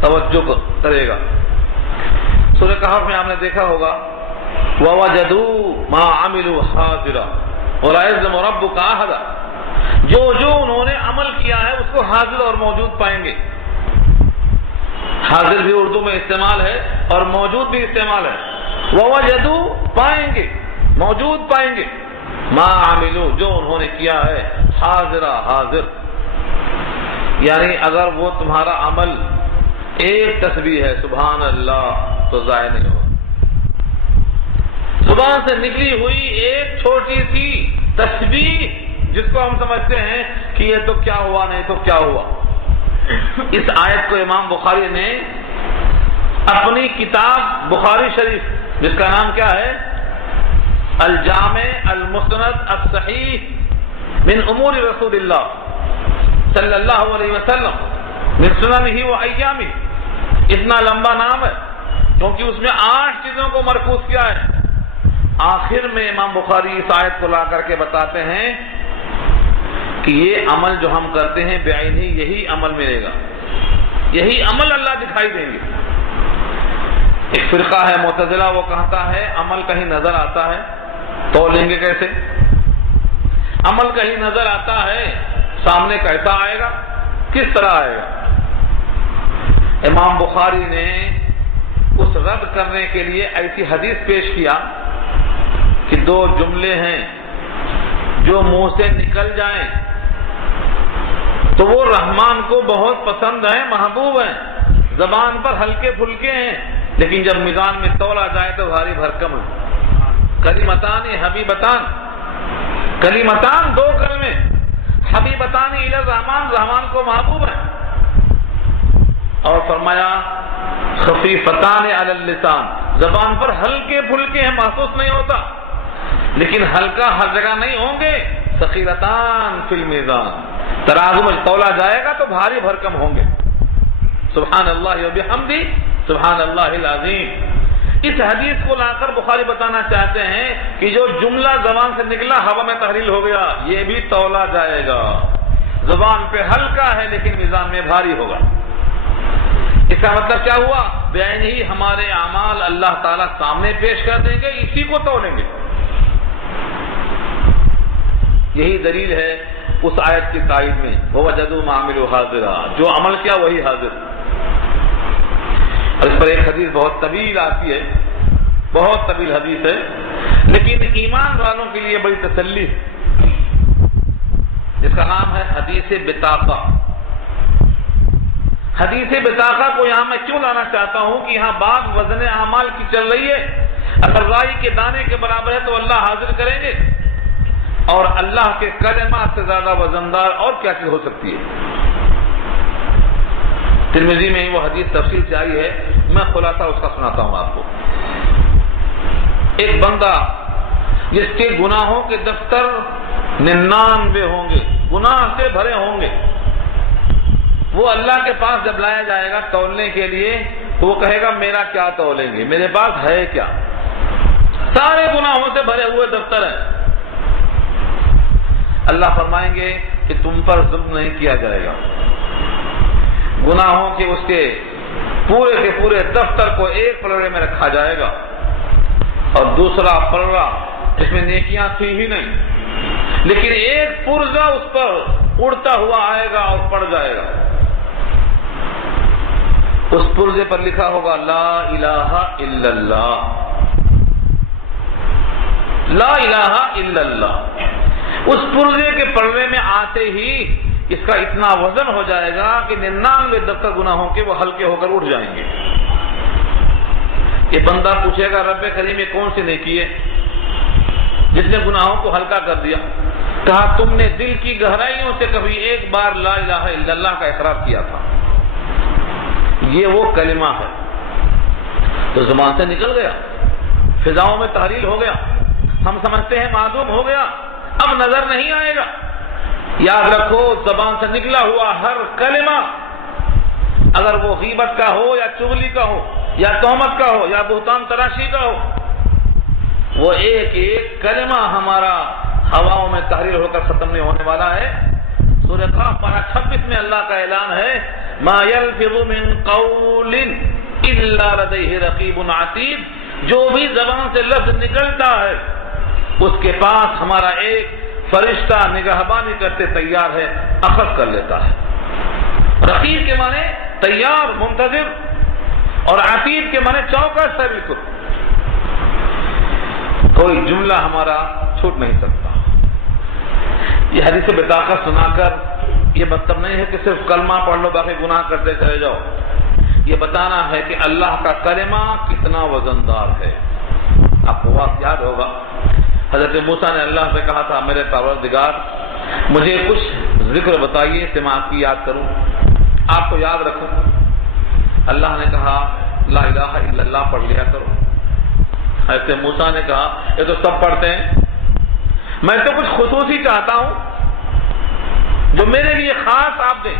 توجہ کرے گا. سورہ کہف میں آپ نے دیکھا ہوگا وَوَجَدُوا مَا عَمِلُوا حَاضِرًا وَلَا يَظْلِمُ رَبُّكَ أَحَدًا. جو انہوں نے عمل کیا ہے اس کو حاضر اور موجود پائیں گے. حاضر بھی اردو میں استعمال ہے اور موجود بھی استعمال ہے. وَوَجَدُوا پائیں گے، موجود پائیں گے، ما عملوا جو انہوں نے کیا ہے، حاضرہ حاضر. یعنی اگر وہ تمہارا عمل ایک تسبیح ہے سبحان اللہ تو ضائع نہیں ہوگا. زبان سے نکلی ہوئی ایک چھوٹی سی تسبیح جس کو ہم سمجھتے ہیں کہ یہ تو کیا ہوا، نہیں تو کیا ہوا. اس آیت کو امام بخاری نے اپنی کتاب بخاری شریف جس کا نام کیا ہے الجامع المسند الصحیح من امور رسول اللہ صلی اللہ علیہ وسلم من سننہ و ایامہ، اتنا لمبا نام ہے کیونکہ اس میں 8 چیزوں کو مرکوز کیا ہے۔ آخر میں امام بخاری اس آیت کو لا کر کے بتاتے ہیں کہ یہ عمل جو ہم کرتے ہیں بعینی یہی عمل ملے گا، یہی عمل اللہ دکھائی دیں گے۔ ایک فرقہ ہے معتزلہ، وہ کہتا ہے عمل کہیں نظر آتا ہے تو لیں گے کیسے؟ عمل کہیں نظر آتا ہے سامنے کیسا آئے گا، کس طرح آئے گا؟ امام بخاری نے اس رد کرنے کے لیے ایسی حدیث پیش کیا کہ 2 جملے ہیں جو منہ سے نکل جائیں تو وہ رحمان کو بہت پسند ہیں، محبوب ہیں، زبان پر ہلکے پھلکے ہیں، لیکن جب میزان میں تولا جائے تو بھاری بھرکم ہے۔ کلمتان حبیبتان، کلمتان 2 کلمے، حبیبتان الی الرحمان، رحمان کو محبوب ہیں، اور فرمایا خفیفتان علی اللسان، زبان پر ہلکے پھلکے ہیں، محسوس نہیں ہوتا، لیکن ہلکا ہر جگہ نہیں ہوں گے، ثقیلتان فی المیزان، ترازو میں تولا جائے گا تو بھاری بھرکم ہوں گے۔ سبحان اللہ و بحمدہ سبحان اللہ العظیم۔ اس حدیث کو لا کر بخاری بتانا چاہتے ہیں کہ جو جملہ زبان سے نکلا ہوا میں تحلیل ہو گیا، یہ بھی تولا جائے گا، زبان پہ ہلکا ہے لیکن میزان میں بھاری ہوگا۔ اس کا مطلب کیا ہوا؟ بیان ہی ہمارے اعمال اللہ تعالیٰ سامنے پیش کر دیں گے، اسی کو تولیں گے۔ یہی دلیل ہے اس آیت کی تائید میں، وَوَجَدُوا مَا عَمِلُوا حَاضِرًا، جو عمل کیا وہی حاضر۔ اور اس پر ایک حدیث بہت طویل آتی ہے، بہت طویل حدیث ہے، لیکن ایمان والوں کے لیے بڑی تسلی ہے، جس کا نام ہے حدیث بطاقہ۔ حدیث بطاقہ کو یہاں میں کیوں لانا چاہتا ہوں کہ یہاں بات وزن اعمال کی چل رہی ہے۔ اگر رائی کے دانے کے برابر ہے تو اللہ حاضر کریں گے، اور اللہ کے کلمات سے زیادہ وزندار اور کیا چیز ہو سکتی ہے؟ ترمذی میں وہ حدیث تفصیل سے آئی ہے، میں خلاصہ اس کا سناتا ہوں آپ کو۔ ایک بندہ جس کے گناہوں کے دفتر 99 ہوں گے، گناہ سے بھرے ہوں گے، وہ اللہ کے پاس جب لایا جائے گا تولنے کے لیے تو وہ کہے گا میرا کیا تولیں گے، میرے پاس ہے کیا؟ سارے گناہوں سے بھرے ہوئے دفتر ہیں۔ اللہ فرمائیں گے کہ تم پر ظلم نہیں کیا جائے گا، گناہوں کے اس کے پورے دفتر کو ایک پلڑے میں رکھا جائے گا، اور دوسرا پلڑا جس میں نیکیاں تھی ہی نہیں، لیکن ایک پرزہ اس پر اڑتا ہوا آئے گا اور پڑ جائے گا۔ اس پرزے پر لکھا ہوگا لا الہ الا اللہ، لا الہ الا اللہ۔ اس پرزے کے پلڑے میں آتے ہی اس کا اتنا وزن ہو جائے گا کہ 99 دفتر گناہوں کے وہ ہلکے ہو کر اٹھ جائیں گے۔ یہ بندہ پوچھے گا رب کریم یہ کون سی نیکی ہے جس نے گناہوں کو ہلکا کر دیا؟ کہا تم نے دل کی گہرائیوں سے کبھی ایک بار لا الہ الا اللہ کا اقرار کیا تھا، یہ وہ کلمہ ہے تو زبان سے نکل گیا، فضاؤں میں تحلیل ہو گیا، ہم سمجھتے ہیں معدوم ہو گیا، اب نظر نہیں آئے گا۔ یاد رکھو زبان سے نکلا ہوا ہر کلمہ، اگر وہ غیبت کا ہو یا چغلی کا ہو یا تہمت کا ہو یا بہتان تراشی کا ہو، وہ ایک ایک کلمہ ہمارا ہواؤں میں تحریر ہو کر ختم نہیں ہونے والا ہے۔ سورہ قاف پارہ 26 میں اللہ کا اعلان ہے ما یلفظ من قول الا لدیہ رقیب عتید، جو بھی زبان سے لفظ نکلتا ہے اس کے پاس ہمارا ایک فرشتہ نگہبانی کرتے تیار ہے، اخذ کر لیتا ہے۔ رقیب کے معنی تیار، منتظر، اور عتید کے معنی چوکس ہے بالکل، کوئی جملہ ہمارا چھوٹ نہیں سکتا۔ یہ حدیث بطاقہ سنا کر یہ مطلب نہیں ہے کہ صرف کلمہ پڑھ لو باقی گناہ کرتے چلے جاؤ، یہ بتانا ہے کہ اللہ کا کلمہ کتنا وزندار ہے۔ آپ کو واقعہ یاد ہوگا حضرت موسیٰ نے اللہ سے کہا تھا میرے پروردگار مجھے کچھ ذکر بتائیے کہ میں آپ کی یاد کروں، آپ کو یاد رکھوں۔ اللہ نے کہا لا الہ الا اللہ پڑھ لیا کرو۔ ایسے موسیٰ نے کہا یہ تو سب پڑھتے ہیں، میں تو کچھ خصوصی چاہتا ہوں جو میرے لیے خاص آپ دیں۔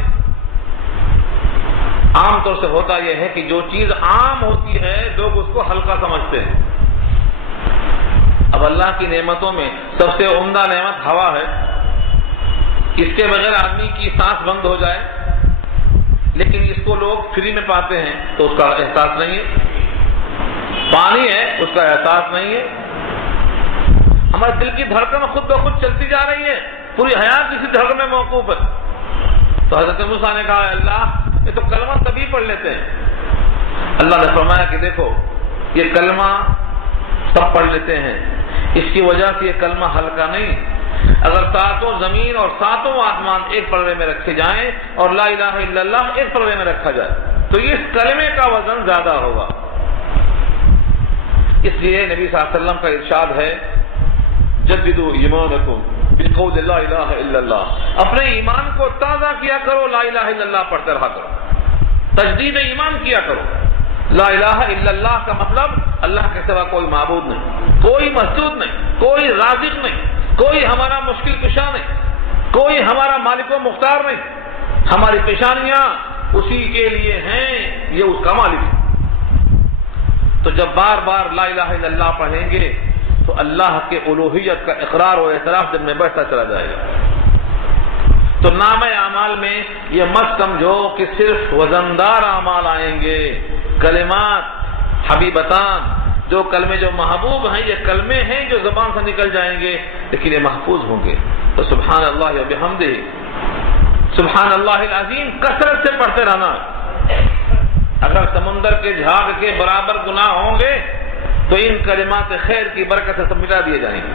عام طور سے ہوتا یہ ہے کہ جو چیز عام ہوتی ہے لوگ اس کو ہلکا سمجھتے ہیں۔ اب اللہ کی نعمتوں میں سب سے عمدہ نعمت ہوا ہے، اس کے بغیر آدمی کی سانس بند ہو جائے، لیکن اس کو لوگ فری میں پاتے ہیں تو اس کا احساس نہیں ہے۔ پانی ہے، اس کا احساس نہیں ہے۔ ہمارے دل کی دھڑکن خود بخود چلتی جا رہی ہے، پوری حیات کسی دھڑکن میں موقوف ہے۔ تو حضرت موسیٰ نے کہا اللہ یہ تو کلمہ تبھی پڑھ لیتے ہیں۔ اللہ نے فرمایا کہ دیکھو یہ کلمہ سب پڑھ لیتے ہیں، اس کی وجہ سے یہ کلمہ ہلکا نہیں۔ اگر ساتوں زمین اور ساتوں آسمان ایک پردے میں رکھے جائیں اور لا الہ الا اللہ ایک پردے میں رکھا جائے تو اس کلمے کا وزن زیادہ ہوگا۔ اس لیے نبی صلی اللہ علیہ وسلم کا ارشاد ہے جددوا ایمانکم بقول لا الہ الا اللہ، اپنے ایمان کو تازہ کیا کرو، لا الہ الا اللہ پڑھتے رہا کرو، تجدید ایمان کیا کرو۔ لا الہ الا اللہ کا مطلب اللہ کے سوا کوئی معبود نہیں، کوئی مسجود نہیں، کوئی رازق نہیں، کوئی ہمارا مشکل کشا نہیں، کوئی ہمارا مالک و مختار نہیں، ہماری پیشانیاں اسی کے لیے ہیں، یہ اس کا مالک ہے۔ تو جب بار بار لا الہ الا اللہ پڑھیں گے تو اللہ کے الوہیت کا اقرار و اعتراف دل میں بڑھتا چلا جائے گا۔ تو نامہ اعمال میں یہ مت سمجھو کہ صرف وزندار اعمال آئیں گے، کلمات حبیبتان، جو کلمے جو محبوب ہیں یہ کلمے ہیں جو زبان سے نکل جائیں گے لیکن یہ محفوظ ہوں گے۔ تو سبحان اللہ و بحمدہ، سبحان اللہ العظیم کثرت سے پڑھتے رہنا۔ اگر سمندر کے جھاگ کے برابر گناہ ہوں گے تو ان کلمات خیر کی برکت سے سب مٹا دیے جائیں گے۔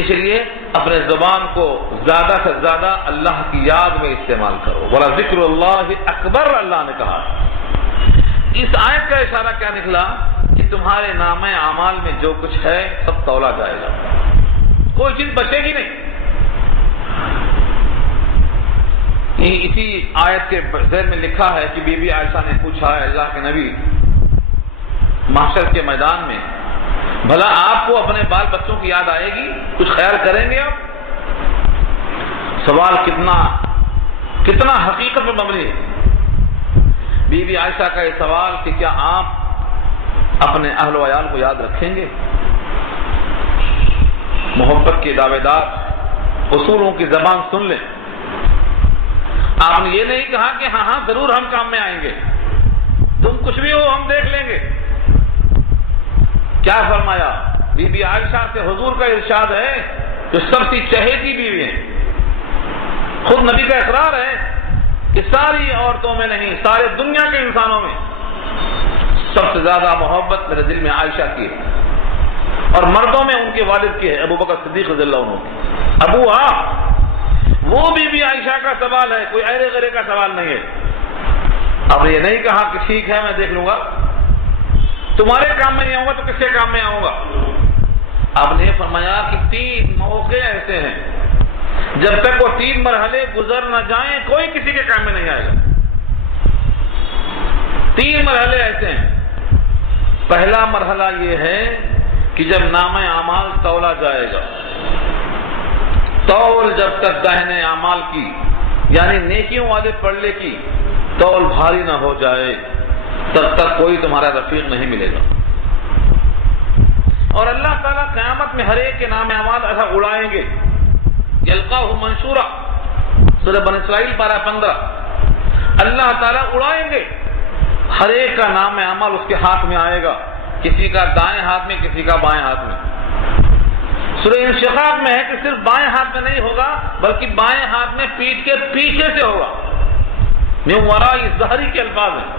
اس لیے اپنے زبان کو زیادہ سے زیادہ اللہ کی یاد میں استعمال کرو۔ وَلَذِكْرُ اللَّهِ أَكْبَرُ، اللہ نے کہا۔ اس آیت کا اشارہ کیا نکلا کہ تمہارے نامہ اعمال میں جو کچھ ہے سب تولا جائے گا، کوئی چیز بچے گی نہیں۔ اسی آیت کے ذیل میں لکھا ہے کہ بی بی عائشہ نے پوچھا ہے اللہ کے نبی محشر کے میدان میں بھلا آپ کو اپنے بال بچوں کی یاد آئے گی، کچھ خیال کریں گے آپ؟ سوال کتنا حقیقت پر مبنی ہے۔ بی بی عائشہ کا یہ سوال کہ کیا آپ اپنے اہل و عیال کو یاد رکھیں گے؟ محبت کے دعوے دار اصولوں کی زبان سن لیں۔ آپ نے یہ نہیں کہا کہ ہاں ضرور ہم کام میں آئیں گے، تم کچھ بھی ہو ہم دیکھ لیں گے۔ کیا فرمایا؟ بی بی عائشہ سے حضور کا ارشاد ہے جو سب سے چہیتی بیوی ہیں، خود نبی کا اقرار ہے کہ ساری عورتوں میں نہیں سارے دنیا کے انسانوں میں سب سے زیادہ محبت میرے دل میں عائشہ کی ہے، اور مردوں میں ان کے والد کی ہے ابو بکر صدیق رضی اللہ عنہ کی۔ ابو وہ بی بی عائشہ کا سوال ہے، کوئی ایرے غیرے کا سوال نہیں ہے۔ اب یہ نہیں کہا کہ ٹھیک ہے میں دیکھ لوں گا، تمہارے کام میں نہیں آؤں گا تو کس کے کام میں آؤں گا؟ آپ نے فرمایا کہ 3 موقع ایسے ہیں جب تک وہ 3 مرحلے گزر نہ جائیں کوئی کسی کے کام میں نہیں آئے گا۔ 3 مرحلے ایسے ہیں۔ پہلا مرحلہ یہ ہے کہ جب نامہ اعمال تولا جائے گا، تول جب تک داہنے اعمال کی یعنی نیکیوں والے پلڑے کی تول بھاری نہ ہو جائے تب تک کوئی تمہارا رفیق نہیں ملے گا۔ اور اللہ تعالیٰ قیامت میں ہر ایک کے نام اعمال ایسا اڑائیں گے، یلقاہ منشورا، سورہ بنی اسرائیل پارہ 15، اللہ تعالیٰ اڑائیں گے، ہر ایک کا نام اعمال اس کے ہاتھ میں آئے گا، کسی کا دائیں ہاتھ میں کسی کا بائیں ہاتھ میں۔ سورہ انشقاق میں ہے کہ صرف بائیں ہاتھ میں نہیں ہوگا بلکہ بائیں ہاتھ میں پیٹھ کے پیچھے سے ہوگا، من وراء ظہری کے الفاظ ہیں،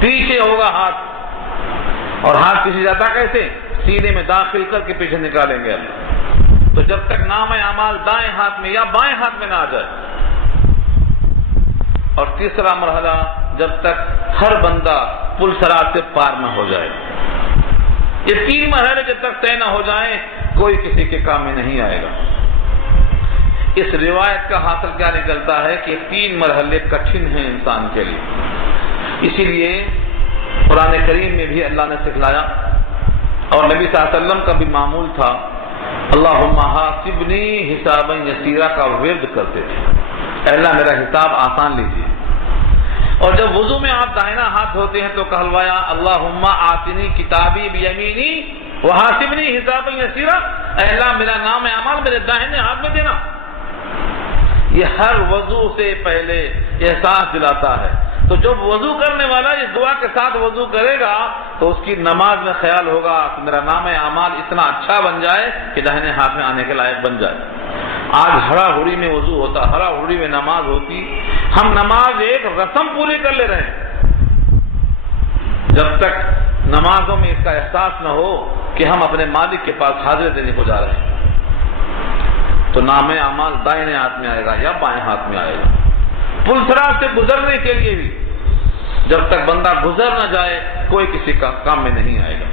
پیچھے ہوگا ہاتھ، اور ہاتھ پیچھے جاتا کیسے؟ سینے میں داخل کر کے پیچھے نکالیں گے اللہ۔ تو جب تک نام اعمال دائیں ہاتھ میں یا بائیں ہاتھ میں نہ آ جائے۔ اور تیسرا مرحلہ جب تک ہر بندہ پل صراط سے پار نہ ہو جائے۔ یہ 3 مرحلے جب تک طے نہ ہو جائیں کوئی کسی کے کام میں نہیں آئے گا۔ اس روایت کا حاصل کیا نکلتا ہے کہ 3 مرحلے کٹھن ہیں انسان کے لیے، اسی لیے قرآن کریم میں بھی اللہ نے سکھلایا، اور نبی صلی اللہ علیہ وسلم کا بھی معمول تھا، اللہم حاسبنی حسابا یسیرا کا ورد کرتے تھے، اے اللہ میرا حساب آسان لیجیے۔ اور جب وضو میں آپ دائنا ہاتھ دھوتے ہیں تو کہلوایا اللہم آتنی کتابی بیمینی وحاسبنی حسابا یسیرا، اے اللہ میرا نام اعمال میرے داہنے ہاتھ میں دینا۔ یہ ہر وضو سے پہلے احساس دلاتا ہے۔ تو جب وضو کرنے والا اس دعا کے ساتھ وضو کرے گا تو اس کی نماز میں خیال ہوگا کہ میرا نام اعمال اتنا اچھا بن جائے کہ داہنے ہاتھ میں آنے کے لائق بن جائے۔ آج ہڑا ہڑی میں وضو ہوتا، ہڑا ہڑی میں نماز ہوتی، ہم نماز ایک رسم پوری کر لے رہے ہیں۔ جب تک نمازوں میں اس کا احساس نہ ہو کہ ہم اپنے مالک کے پاس حاضر دینے کو جا رہے ہیں، تو نام اعمال دائیں ہاتھ میں آئے گا یا بائیں ہاتھ میں آئے گا۔ پلسرا سے گزرنے کے لیے بھی جب تک بندہ گزر نہ جائے کوئی کسی کا کام میں نہیں آئے گا۔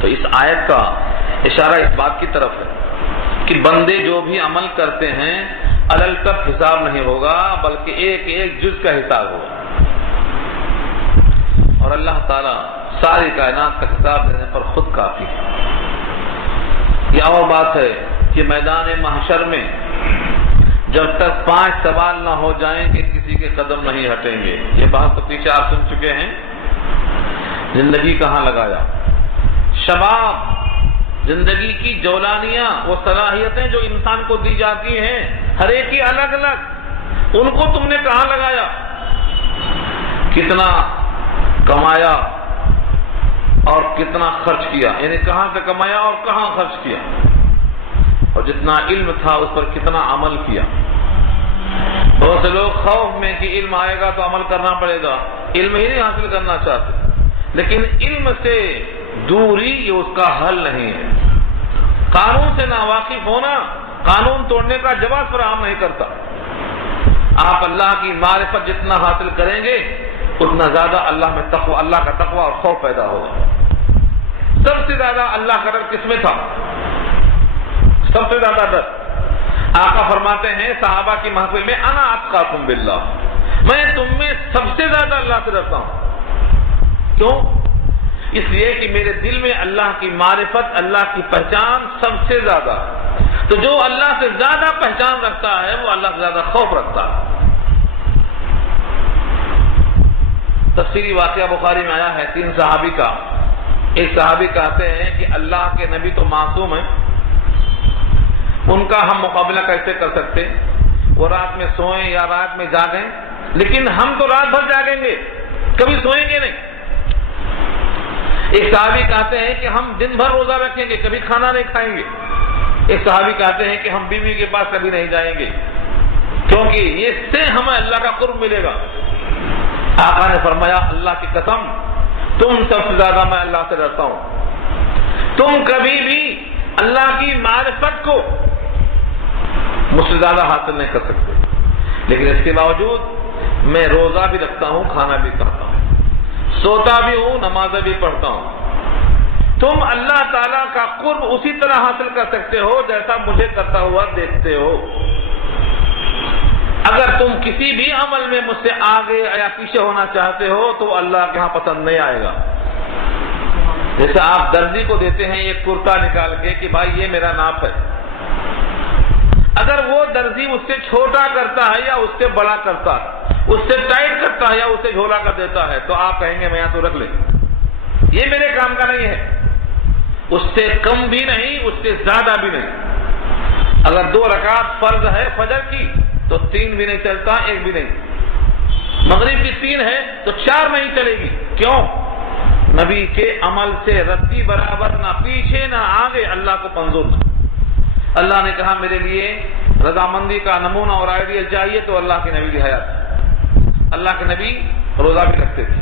تو اس آیت کا اشارہ اس بات کی طرف ہے کہ بندے جو بھی عمل کرتے ہیں علل تک حساب نہیں ہوگا، بلکہ ایک ایک جز کا حساب ہوگا، اور اللہ تعالیٰ ساری کائنات کا حساب دینے پر خود کافی ہے۔ یہ اور بات ہے کہ میدان محشر میں جب تک 5 سوال نہ ہو جائیں کہ کسی کے قدم نہیں ہٹیں گے۔ یہ بات تو پیچھے آپ سن چکے ہیں۔ زندگی کہاں لگایا، شباب، زندگی کی جولانیاں، وہ صلاحیتیں جو انسان کو دی جاتی ہیں ہر ایک کی الگ الگ، ان کو تم نے کہاں لگایا، کتنا کمایا اور کتنا خرچ کیا، یعنی کہاں سے کمایا اور کہاں خرچ کیا، اور جتنا علم تھا اس پر کتنا عمل کیا۔ بہت سے لوگ خوف میں کہ علم آئے گا تو عمل کرنا پڑے گا، علم ہی نہیں حاصل کرنا چاہتے، لیکن علم سے دوری یہ اس کا حل نہیں ہے۔ قانون سے ناواقف ہونا قانون توڑنے کا جواز فراہم نہیں کرتا۔ آپ اللہ کی معرفت جتنا حاصل کریں گے اتنا زیادہ اللہ میں تقوی، اللہ کا تقوی اور خوف پیدا ہوگا۔ سب سے زیادہ اللہ کا ڈر کس میں تھا؟ سب سے زیادہ ڈر آقا فرماتے ہیں صحابہ کی محفل میں، انا اتقاکم باللہ، میں تم میں سب سے زیادہ اللہ سے ڈرتا ہوں۔ کیوں؟ اس لیے کہ میرے دل میں اللہ کی معرفت، اللہ کی پہچان سب سے زیادہ ہے۔ تو جو اللہ سے زیادہ پہچان رکھتا ہے وہ اللہ سے زیادہ خوف رکھتا ہے۔ تفصیلی واقعہ بخاری میں آیا ہے 3 صحابی کا۔ ایک صحابی کہتے ہیں کہ اللہ کے نبی تو معصوم ہیں، ان کا ہم مقابلہ کیسے کر سکتے؟ وہ رات میں سوئیں یا رات میں جاگیں، لیکن ہم تو رات بھر جاگیں گے، کبھی سوئیں گے نہیں۔ ایک صحابی کہتے ہیں کہ ہم دن بھر روزہ رکھیں گے، کبھی کھانا نہیں کھائیں گے۔ ایک صحابی کہتے ہیں کہ ہم بیوی کے پاس کبھی نہیں جائیں گے، کیونکہ اس سے ہمیں اللہ کا قرب ملے گا۔ آقا نے فرمایا اللہ کی قسم تم سب سے زیادہ میں اللہ سے ڈرتا ہوں، تم کبھی بھی اللہ کی معرفت کو مجھ سے زیادہ حاصل نہیں کر سکتے، لیکن اس کے باوجود میں روزہ بھی رکھتا ہوں، کھانا بھی کھاتا ہوں، سوتا بھی ہوں، نمازیں بھی پڑھتا ہوں۔ تم اللہ تعالیٰ کا قرب اسی طرح حاصل کر سکتے ہو جیسا مجھے کرتا ہوا دیکھتے ہو۔ اگر تم کسی بھی عمل میں مجھ سے آگے یا پیچھے ہونا چاہتے ہو تو اللہ کے ہاں پسند نہیں آئے گا۔ جیسے آپ درزی کو دیتے ہیں ایک کرتا نکال کے کہ بھائی یہ میرا ناپ ہے، اگر وہ درزی اس سے چھوٹا کرتا ہے یا اس سے بڑا کرتا ہے، اس سے ٹائٹ کرتا ہے یا اسے جھولا کر دیتا ہے، تو آپ کہیں گے میں یہاں تو رکھ لیں، یہ میرے کام کا نہیں ہے۔ اس سے کم بھی نہیں، اس سے زیادہ بھی نہیں۔ اگر 2 رکعت فرض ہے فجر کی تو 3 بھی نہیں چلتا، 1 بھی نہیں۔ مغرب کی 3 ہے تو 4 نہیں چلے گی۔ کیوں؟ نبی کے عمل سے رتی برابر، نہ پیچھے نہ آگے، اللہ کو منظور تھا۔ اللہ نے کہا میرے لیے رضامندی کا نمونہ اور آئیڈیل چاہیے تو اللہ کے نبی کی حیات۔ اللہ کے نبی روزہ بھی رکھتے تھے،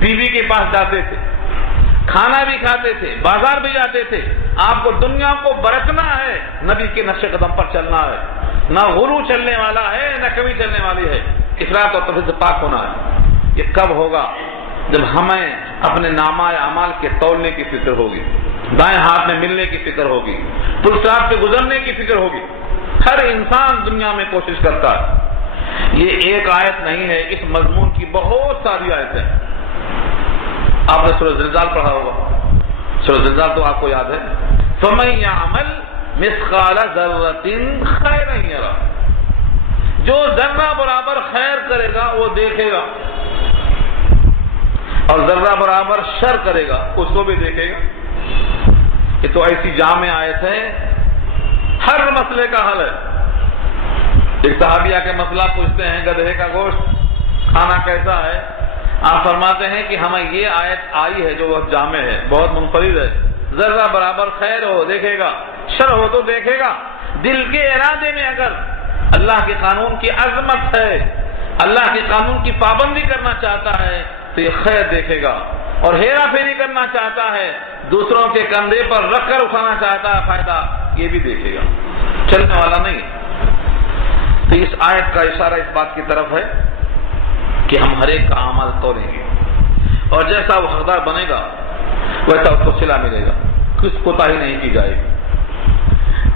بیوی کے پاس جاتے تھے، کھانا بھی کھاتے تھے، بازار بھی جاتے تھے۔ آپ کو دنیا کو برتنا ہے، نبی کے نقش قدم پر چلنا ہے، نہ غلو چلنے والا ہے نہ کمی چلنے والی ہے، افراط اور تفریط سے پاک ہونا ہے۔ یہ کب ہوگا؟ جب ہمیں اپنے نامہ اعمال کے تولنے کی فکر ہوگی، دائیں ہاتھ میں ملنے کی فکر ہوگی، پلسرات سے گزرنے کی فکر ہوگی۔ ہر انسان دنیا میں کوشش کرتا ہے۔ یہ ایک آیت نہیں ہے، اس مضمون کی بہت ساری آیتیں ہیں۔ آپ نے سورۃ زلزال پڑھا ہوگا، سورۃ زلزال تو آپ کو یاد ہے، فَمَن يَعْمَلْ مِثْقَالَ ذَرَّةٍ خَيْرًا يَرَهُ، جو ذرہ برابر خیر کرے گا وہ دیکھے گا، اور ذرہ برابر شر کرے گا اس کو بھی دیکھے گا۔ یہ تو ایسی جامع آیت ہے، ہر مسئلے کا حل ہے۔ ایک صحابی آ کے مسئلہ پوچھتے ہیں گدھے کا گوشت کھانا کیسا ہے، آپ فرماتے ہیں کہ ہمیں یہ آیت آئی ہے جو بہت جامع ہے، بہت منفرد ہے، ذرہ برابر خیر ہو دیکھے گا، شر ہو تو دیکھے گا۔ دل کے ارادے میں اگر اللہ کے قانون کی عظمت ہے، اللہ کے قانون کی پابندی کرنا چاہتا ہے تو یہ خیر دیکھے گا، اور ہیرا پھیری کرنا چاہتا ہے، دوسروں کے کندھے پر رکھ کر اٹھانا چاہتا ہے فائدہ، یہ بھی دیکھے گا، چلنے والا نہیں۔ تو اس آیت کا اشارہ اس بات کی طرف ہے کہ ہم ہر ایک کا عمل تولیں گے، اور جیسا وہ حقدار بنے گا ویسا اس کو صلہ ملے گا، کچھ کوتاہی نہیں کی جائے گی۔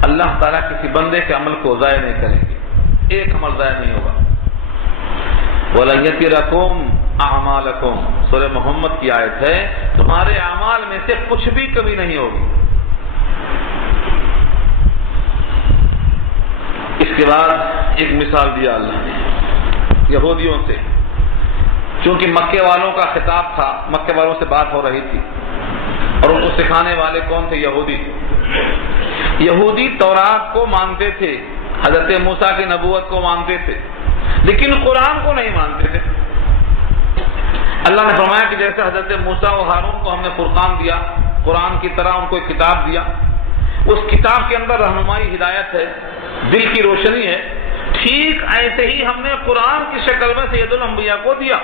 اللہ تعالیٰ کسی بندے کے عمل کو ضائع نہیں کریں گے، ایک عمل ضائع نہیں ہوگا۔ وَلَن يَتِرَكُمْ أَعْمَالَكُمْ، سورہ محمد کی آیت ہے، تمہارے اعمال میں سے کچھ بھی کمی نہیں ہوگی۔ اس کے بعد ایک مثال دیا اللہ نے یہودیوں سے، چونکہ مکے والوں کا خطاب تھا، مکے والوں سے بات ہو رہی تھی، اور ان کو سکھانے والے کون تھے؟ یہودی۔ یہودی تورات کو مانتے تھے، حضرت موسیٰ کی نبوت کو مانتے تھے، لیکن قرآن کو نہیں مانتے تھے۔ اللہ نے فرمایا کہ جیسے حضرت موسیٰ و ہارون کو ہم نے فرقان دیا، قرآن کی طرح ان کو ایک کتاب دیا، اس کتاب کے اندر رہنمائی ہدایت ہے، دل کی روشنی ہے، ٹھیک ایسے ہی ہم نے قرآن کی شکل میں سید الانبیاء کو دیا۔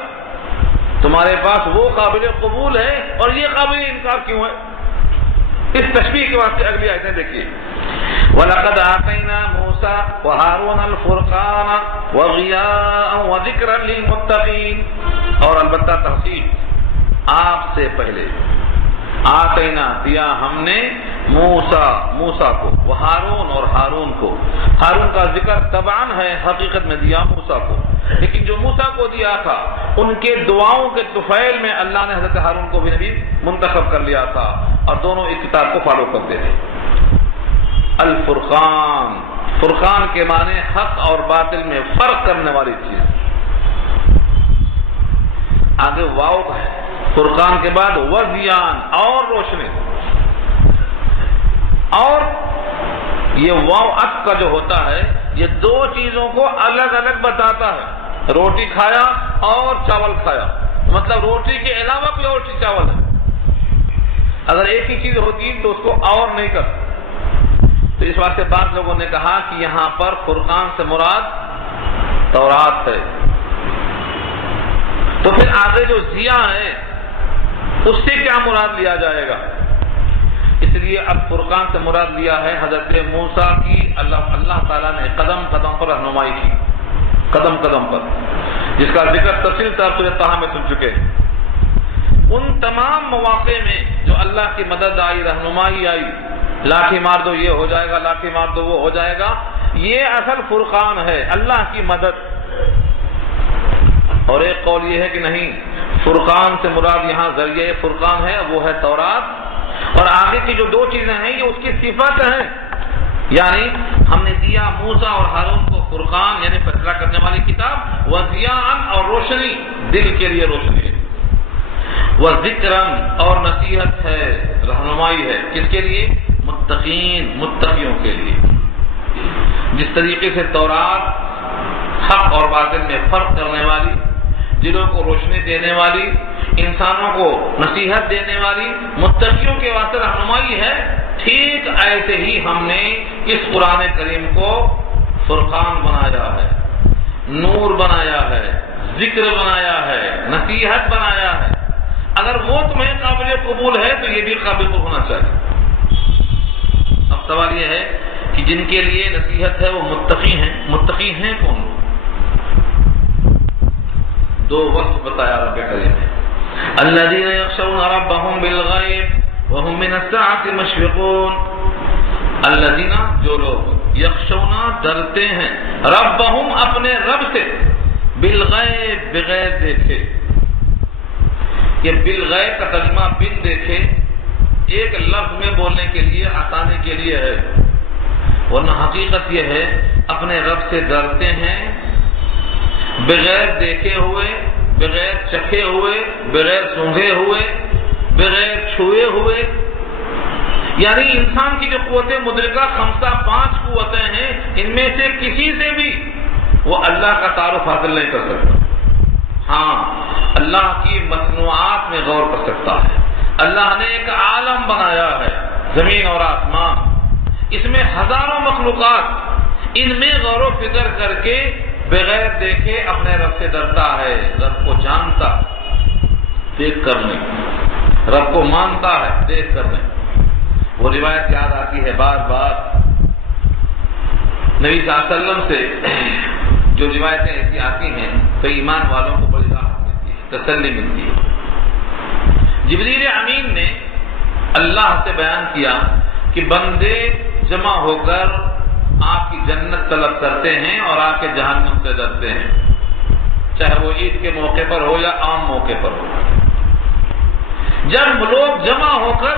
تمہارے پاس وہ قابل قبول ہے اور یہ قابل انکار کیوں ہے؟ اس تشبیہ کے واسطے اگلی آیتیں دیکھیے، وَلَقَدْ آتَيْنَا مُوسَىٰ وَهَارُونَ الْفُرْقَانَ وَضِيَاءً وَذِكْرًا لِلْمُتَّقِينَ، اور البتہ تفصیل آپ سے پہلے آتینا دیا ہم نے موسیٰ کو، وہارون اور ہارون کو، ہارون کا ذکر طبعاً ہے، حقیقت میں دیا موسیٰ کو، لیکن جو موسیٰ کو دیا تھا ان کے دعاؤں کے طفیل میں اللہ نے حضرت ہارون کو بھی نبی منتخب کر لیا تھا، اور دونوں اس کتاب کو فالو کرتے تھے۔ الفرقان، فرقان کے معنی حق اور باطل میں فرق کرنے والی چیز، آگے واو ہے، فرقان کے بعد وضیان اور روشنی، اور یہ واو عطف کا جو ہوتا ہے یہ دو چیزوں کو الگ الگ بتاتا ہے، روٹی کھایا اور چاول کھایا، مطلب روٹی کے علاوہ کوئی اور چیز چاول ہے، اگر ایک ہی چیز ہوتی تو اس کو اور نہیں کرتا۔ تو اس واسطے بعض لوگوں نے کہا کہ یہاں پر فرقان سے مراد تورات ہے، تو پھر آگے جو ضیاء ہے اس سے کیا مراد لیا جائے گا؟ اس لیے اب فرقان سے مراد لیا ہے حضرت موسیٰ کی اللہ تعالیٰ نے قدم قدم پر رہنمائی کی، قدم قدم پر، جس کا ذکر تفصیل سورۃ طٰہٰ میں سن چکے ہیں۔ ان تمام مواقع میں جو اللہ کی مدد آئی، رہنمائی آئی، لاٹھی مار دو یہ ہو جائے گا، لاٹھی مار دو وہ ہو جائے گا، یہ اصل فرقان ہے، اللہ کی مدد۔ اور ایک قول یہ ہے کہ نہیں، فرقان سے مراد یہاں ذریعہ فرقان ہے، وہ ہے تورات، اور آگے کی جو دو چیزیں ہیں یہ اس کی صفت ہیں، یعنی ہم نے دیا موسیٰ اور ہارون کو فرقان یعنی فیصلہ کرنے والی کتاب، وضیاءً اور روشنی، دل کے لیے روشنی ہے، وذکراً اور نصیحت ہے، رہنمائی ہے، کس کے لیے؟ متقین، متقیوں کے لیے۔ جس طریقے سے تورات حق اور باطل میں فرق کرنے والی، دلوں کو روشنی دینے والی، انسانوں کو نصیحت دینے والی، متقیوں کے واسطے رہنمائی ہے، ٹھیک ایسے ہی ہم نے اس قرآن کریم کو فرقان بنایا ہے، نور بنایا ہے، ذکر بنایا ہے، نصیحت بنایا ہے۔ اگر وہ تمہیں قابل قبول ہے تو یہ بھی قابل قبول ہونا چاہیے۔ اب سوال یہ ہے کہ جن کے لیے نصیحت ہے وہ متقی ہیں، متقی ہیں کون؟ دو وصف بتایا رب کریم نے، الذین یخشون ربهم بالغیب وهم من الساعة مشفقون، الذین جو لوگ یخشون ڈرتے ہیں، ربهم اپنے رب سے، بالغیب بغیر دیکھے، یہ بالغیب کا ترجمہ بن دیکھے ایک لفظ میں بولنے کے لیے آسانی کے لیے ہے، ورنہ حقیقت یہ ہے اپنے رب سے ڈرتے ہیں بغیر دیکھے ہوئے، بغیر چکھے ہوئے، بغیر سونگھے ہوئے، بغیر چھوئے ہوئے. یعنی انسان کی جو قوت مدرکہ 5 قوتیں ہیں، ان میں سے کسی سے بھی وہ اللہ کا تعارف حاصل نہیں کر سکتا. ہاں، اللہ کی مصنوعات میں غور کر سکتا ہے. اللہ نے ایک عالم بنایا ہے، زمین اور آسمان، اس میں ہزاروں مخلوقات، ان میں غور و فکر کر کے بغیر دیکھے اپنے رب سے ڈرتا ہے. رب کو جانتا دیکھ کر نہیں، رب کو مانتا ہے دیکھ کر نہیں. وہ روایت یاد آتی ہے بار بار نبی صلی اللہ علیہ وسلم سے، جو روایتیں ایسی آتی ہیں تو ایمان والوں کو بڑی راحت ملتی ہے، تسلی ملتی ہے. جبریل امین نے اللہ سے بیان کیا کہ بندے جمع ہو کر آپ کی جنت طلب کرتے ہیں اور آپ کے جہنم سے ڈرتے ہیں، چاہے وہ عید کے موقع پر ہو یا عام موقع پر ہو. جب لوگ جمع ہو کر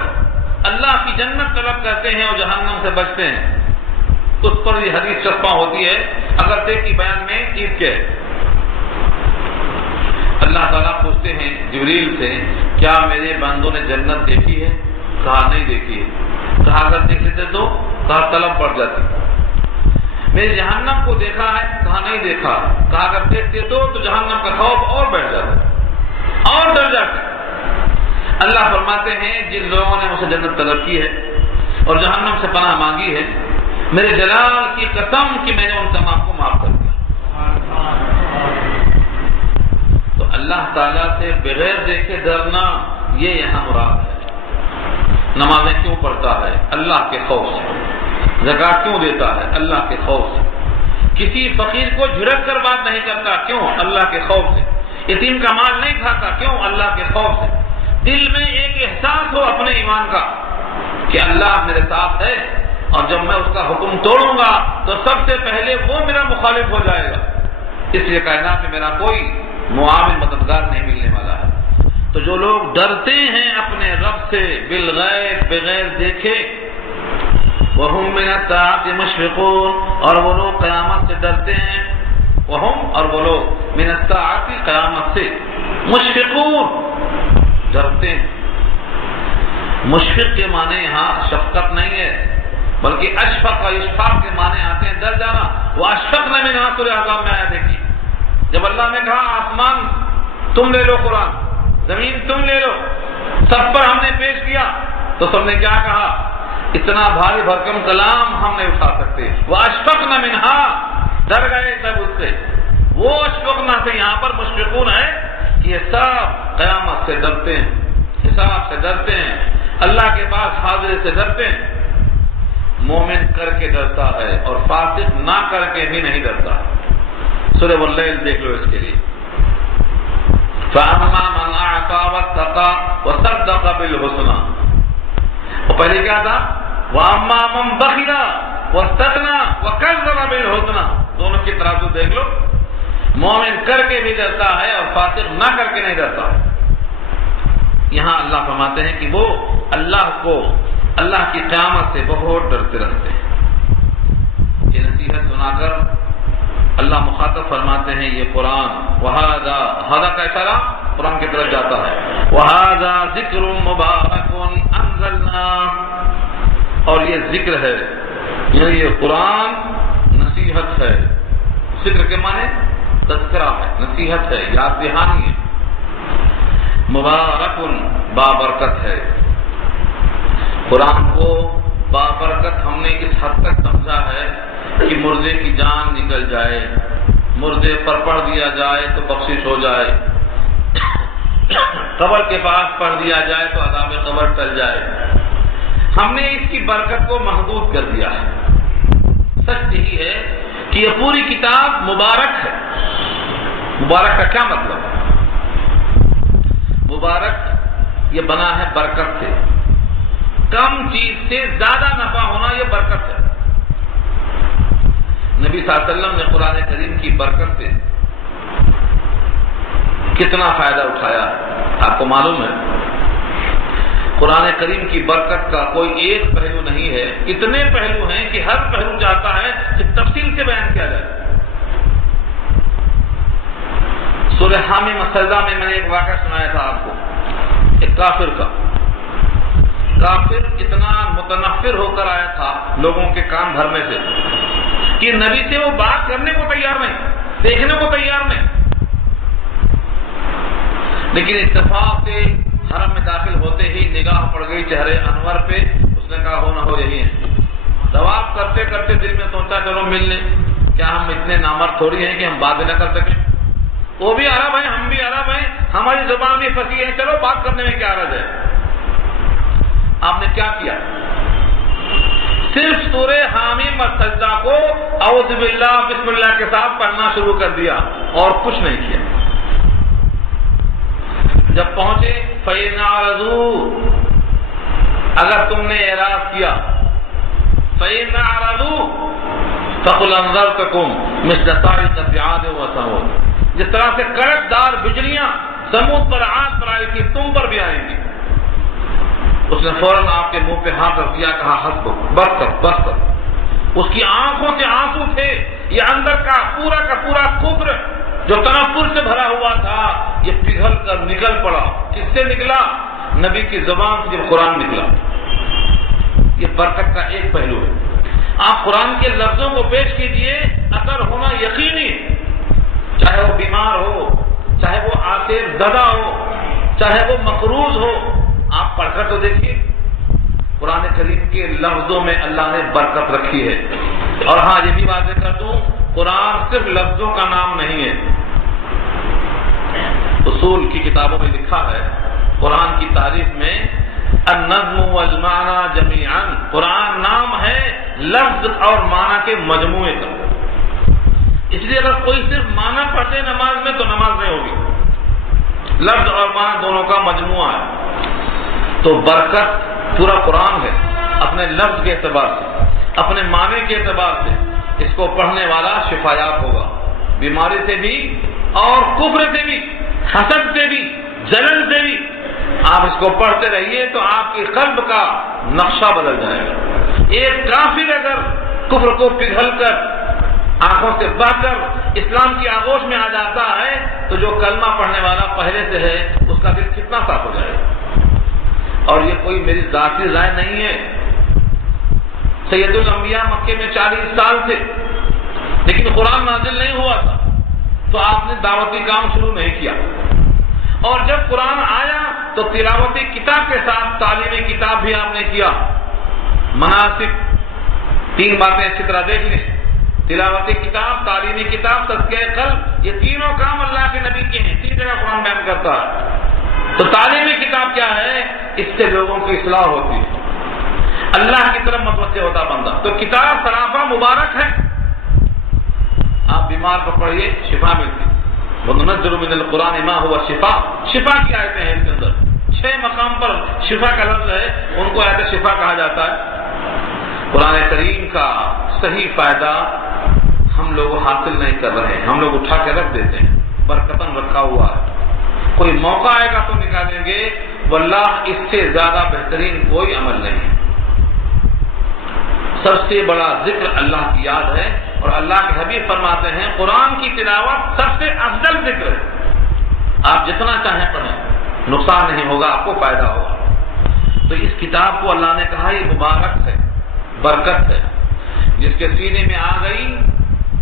اللہ کی جنت طلب کرتے ہیں اور جہنم سے بچتے ہیں، اس پر یہ حدیث چسپاں ہوتی ہے اگرچہ کی بیان میں عید کے. اللہ تعالیٰ پوچھتے ہیں جبریل سے، کیا میرے بندوں نے جنت دیکھی ہے؟ کہا نہیں دیکھی ہے. کہا اگر دیکھ لیتے تو؟ کہا طلب بڑھ جاتی. میرے جہنم کو دیکھا ہے؟ کہا نہیں دیکھا. کہا اگر دیکھتے تو جہنم کا خوف اور بڑھ جاتا اور ڈر جاتے. اللہ فرماتے ہیں جن لوگوں نے مجھ سے جنت طلب کی ہے اور جہنم سے پناہ مانگی ہے، میرے جلال کی قسم کہ میں نے ان تمام کو معاف کر دیا. تو اللہ تعالیٰ سے بغیر دیکھے ڈرنا یہ یہاں مراد ہے. نمازیں کیوں پڑھتا ہے؟ اللہ کے خوف سے. زکات کیوں دیتا ہے؟ اللہ کے خوف سے. کسی فقیر کو جھڑک کر بات نہیں کرتا، کیوں؟ اللہ کے خوف سے. یتیم کا مال نہیں کھاتا، کیوں؟ اللہ کے خوف سے. دل میں ایک احساس ہو اپنے ایمان کا کہ اللہ میرے ساتھ ہے، اور جب میں اس کا حکم توڑوں گا تو سب سے پہلے وہ میرا مخالف ہو جائے گا. اس لیے کائنات میں میرا کوئی معاون مددگار نہیں ملنے والا ہے. تو جو لوگ ڈرتے ہیں اپنے رب سے بالغیب بغیر دیکھے، وَهُمْ مِنَ السَّاعَةِ مُشْفِقُونَ، اور وہ لوگ قیامت سے ڈرتے ہیں. وَهُمْ، اور وہ لوگ مِنَ السَّاعَةِ قیامت سے، مشفقون، ڈرتے ہیں. مشفق کے معنی یہاں شفقت نہیں ہے بلکہ اشفق و اشفاق کے معنی آتے ہیں ڈر جانا. وہ اشفقنا منہا سورہ احزاب میں آیا دیکھیے، جب اللہ نے کہا آسمان تم لے لو قرآن، زمین تم لے لو، سب پر ہم نے پیش کیا تو سب نے کیا کہا؟ اتنا بھاری بھرکم کلام ہم نہیں اٹھا سکتے. وہ اشفقنا منہا، ڈر گئے سب اس سے. وہ اشفقنا سے یہاں پر مشفقون ہے کہ یہ سب قیامت سے ڈرتے ہیں، حساب سے ڈرتے ہیں، اللہ کے پاس حاضر سے ڈرتے ہیں. مومن کر کے ڈرتا ہے اور فاسق نہ کر کے بھی نہیں ڈرتا. سورہ واللیل دیکھ لو اس کے لیے. فَأَمَّا مَنْ أَعْطَىٰ وَاتَّقَىٰ وَصَدَّقَ بِالْحُسْنَىٰ، اور پہلے کیا تھا؟ وَأَمَّا مَنْ بَخِلَ وَاسْتَغْنَىٰ وَكَذَّبَ بِالْحُسْنَىٰ. دونوں کی ترازو دیکھ لو. مومن کر کے بھی ڈرتا ہے اور فاسق نہ کر کے نہیں ڈرتا. یہاں اللہ فرماتے ہیں کہ وہ اللہ کو، اللہ کی قیامت سے بہت ڈرتے رہتے ہیں. یہ نصیحت سنا کر اللہ مخاطب فرماتے ہیں یہ قرآن، وَهَذَا، ہذا کا اشارہ قرآن کی طرف جاتا ہے. وَهَذَا ذِكْرٌ مُبَارَكٌ أَنزَلْنَاهُ، اور یہ ذکر ہے، یعنی یہ قرآن نصیحت ہے. ذکر کے معنی تذکرہ ہے، نصیحت ہے، یاد دہانی ہے. مبارکن، بابرکت ہے. قرآن کو بابرکت ہم نے اس حد تک سمجھا ہے کہ مردے کی جان نکل جائے، مردے پر پڑھ دیا جائے تو بخشش ہو جائے، قبر کے پاس پڑھ دیا جائے تو عذاب قبر ٹل جائے. ہم نے اس کی برکت کو محدود کر دیا ہے. سچ یہی ہے کہ یہ پوری کتاب مبارک ہے. مبارک کا کیا مطلب ہے؟ مبارک یہ بنا ہے برکت سے. کم چیز سے زیادہ نفع ہونا یہ برکت ہے. نبی صلی اللہ علیہ وسلم نے قرآن کریم کی برکت سے کتنا فائدہ اٹھایا. آپ کو معلوم ہے قرآن کریم کی برکت کا کوئی ایک پہلو نہیں ہے، اتنے پہلو ہیں کہ ہر پہلو چاہتا ہے کہ تفصیل سے بیان کیا جائے۔ سورہ حامیم سجدہ میں نے ایک واقعہ سنایا تھا آپ کو، ایک کافر کا۔ کافر اتنا متنفر ہو کر آیا تھا لوگوں کے کان بھرنے سے کہ نبی سے وہ بات کرنے کو تیار نہیں، دیکھنے کو تیار نہیں، لیکن اتفاق سے حرم میں داخل ہوتے ہی نگاہ پڑ گئی چہرے انور پہ، اس نے کہا ہو نہ ہو یہی ہے۔ طواف کرتے کرتے دل میں سوچا چلو مل لیں، کیا ہم اتنے نامرد تھوڑی ہیں کہ ہم بات نہ کر سکیں؟ وہ بھی عرب ہیں، ہم بھی عرب ہیں، ہماری زبان بھی فصیح ہے، چلو بات کرنے میں کیا حرج ہے۔ آپ نے کیا کیا؟ صرف سورہ حامیم السجدہ کو اعوذ باللہ بسم اللہ کے ساتھ پڑھنا شروع کر دیا اور کچھ نہیں کیا۔ جب پہنچے فَإِنْ أَعْرَضُوا، اگر تم نے اعراض کیا، فَإِنْ أَعْرَضُوا فَقُلْ أَنذَرْتُكُمْ مِثْلَ صَاعِقَةِ عَادٍ وَثَمُودَ، جس طرح سے کڑک دار بجلیاں سمود پر عاد پر آئی تھی تم پر بھی آئیں گی۔ اس نے فوراً آپ کے منہ پہ ہاتھ رکھ دیا، کہا حسبک، بس کر بس کر۔ اس کی آنکھوں سے آنسو تھے، یہ اندر کا پورا کفر جو تنفر سے بھرا ہوا تھا یہ پگھل کر نکل پڑا۔ کس سے نکلا؟ نبی کی زبان سے جب قرآن نکلا۔ یہ برکت کا ایک پہلو ہے۔ آپ قرآن کے لفظوں کو پیش کیجئے، اثر ہونا یقینی، چاہے وہ بیمار ہو، چاہے وہ آصر زدہ ہو، چاہے وہ مقروض ہو، آپ پڑھ کر تو دیکھیے قرآن کریم کے لفظوں میں اللہ نے برکت رکھی ہے۔ اور ہاں یہ بھی واضح کر دوں، قرآن صرف لفظوں کا نام نہیں ہے۔ اصول کی کتابوں میں لکھا ہے قرآن کی تعریف میں النظم والمعنى جميعا، قرآن نام ہے لفظ اور معنی کے مجموعے کا۔ اس لیے اگر کوئی صرف معنی پڑھے نماز میں تو نماز نہیں ہوگی، لفظ اور معنی دونوں کا مجموعہ ہے۔ تو برکت پورا قرآن ہے، اپنے لفظ کے اعتبار سے، اپنے معنی کے اعتبار سے اس کو پڑھنے والا شفایاب ہوگا، بیماری سے بھی اور کفر سے بھی، حسد سے بھی، جلن سے بھی۔ آپ اس کو پڑھتے رہیے تو آپ کی قلب کا نقشہ بدل جائے گا۔ ایک کافر اگر کفر کو پگھل کر آنکھوں سے بہہ کر اسلام کی آغوش میں آ جاتا ہے تو جو کلمہ پڑھنے والا پہلے سے ہے اس کا دل کتنا صاف ہو جائے گا۔ اور یہ کوئی میری ذاتی رائے نہیں ہے۔ سید الانبیاء مکے میں 40 سال تھے لیکن قرآن نازل نہیں ہوا تھا تو آپ نے دعوتی کام شروع نہیں کیا، اور جب قرآن آیا تو تلاوتی کتاب کے ساتھ تعلیمی کتاب بھی آپ نے کیا۔ مناسک 3 باتیں اچھی طرح دیکھ لیں، تلاوتی کتاب، تعلیمی کتاب، تزکیہ قلب، یہ تینوں کام اللہ کے نبی کے ہیں، 3 جگہ قرآن بیان کرتا ہے۔ تو تعلیمی کتاب کیا ہے؟ اس سے لوگوں کی اصلاح ہوتی ہے، اللہ کی طرف متوجہ ہوتا بندہ۔ تو کتاب سراپا مبارک ہے۔ آپ بیمار کو پڑھیے، شفا ملتی۔ وَنُنَزِّلُ مِنَ الْقُرْآنِ مَا هُوَ شِفَاءٌ، شفا کی آیتیں ہیں اس کے اندر، 6 مقام پر شفا کا لفظ ہے، ان کو آیت شفا کہا جاتا ہے۔ قرآن کریم کا صحیح فائدہ ہم لوگ حاصل نہیں کر رہے ہیں، ہم لوگ اٹھا کے رکھ دیتے ہیں، برکتاً رکھا ہوا ہے، کوئی موقع آئے گا تو نکالیں گے۔ واللہ اس سے زیادہ بہترین کوئی عمل نہیں۔ سب سے بڑا ذکر اللہ کی یاد ہے، اور اللہ کے حبیب فرماتے ہیں قرآن کی تلاوت سب سے افضل ذکر ہے۔ آپ جتنا چاہیں پڑھیں، نقصان نہیں ہوگا، آپ کو فائدہ ہوگا۔ تو اس کتاب کو اللہ نے کہا یہ مبارک ہے، برکت ہے، جس کے سینے میں آ گئی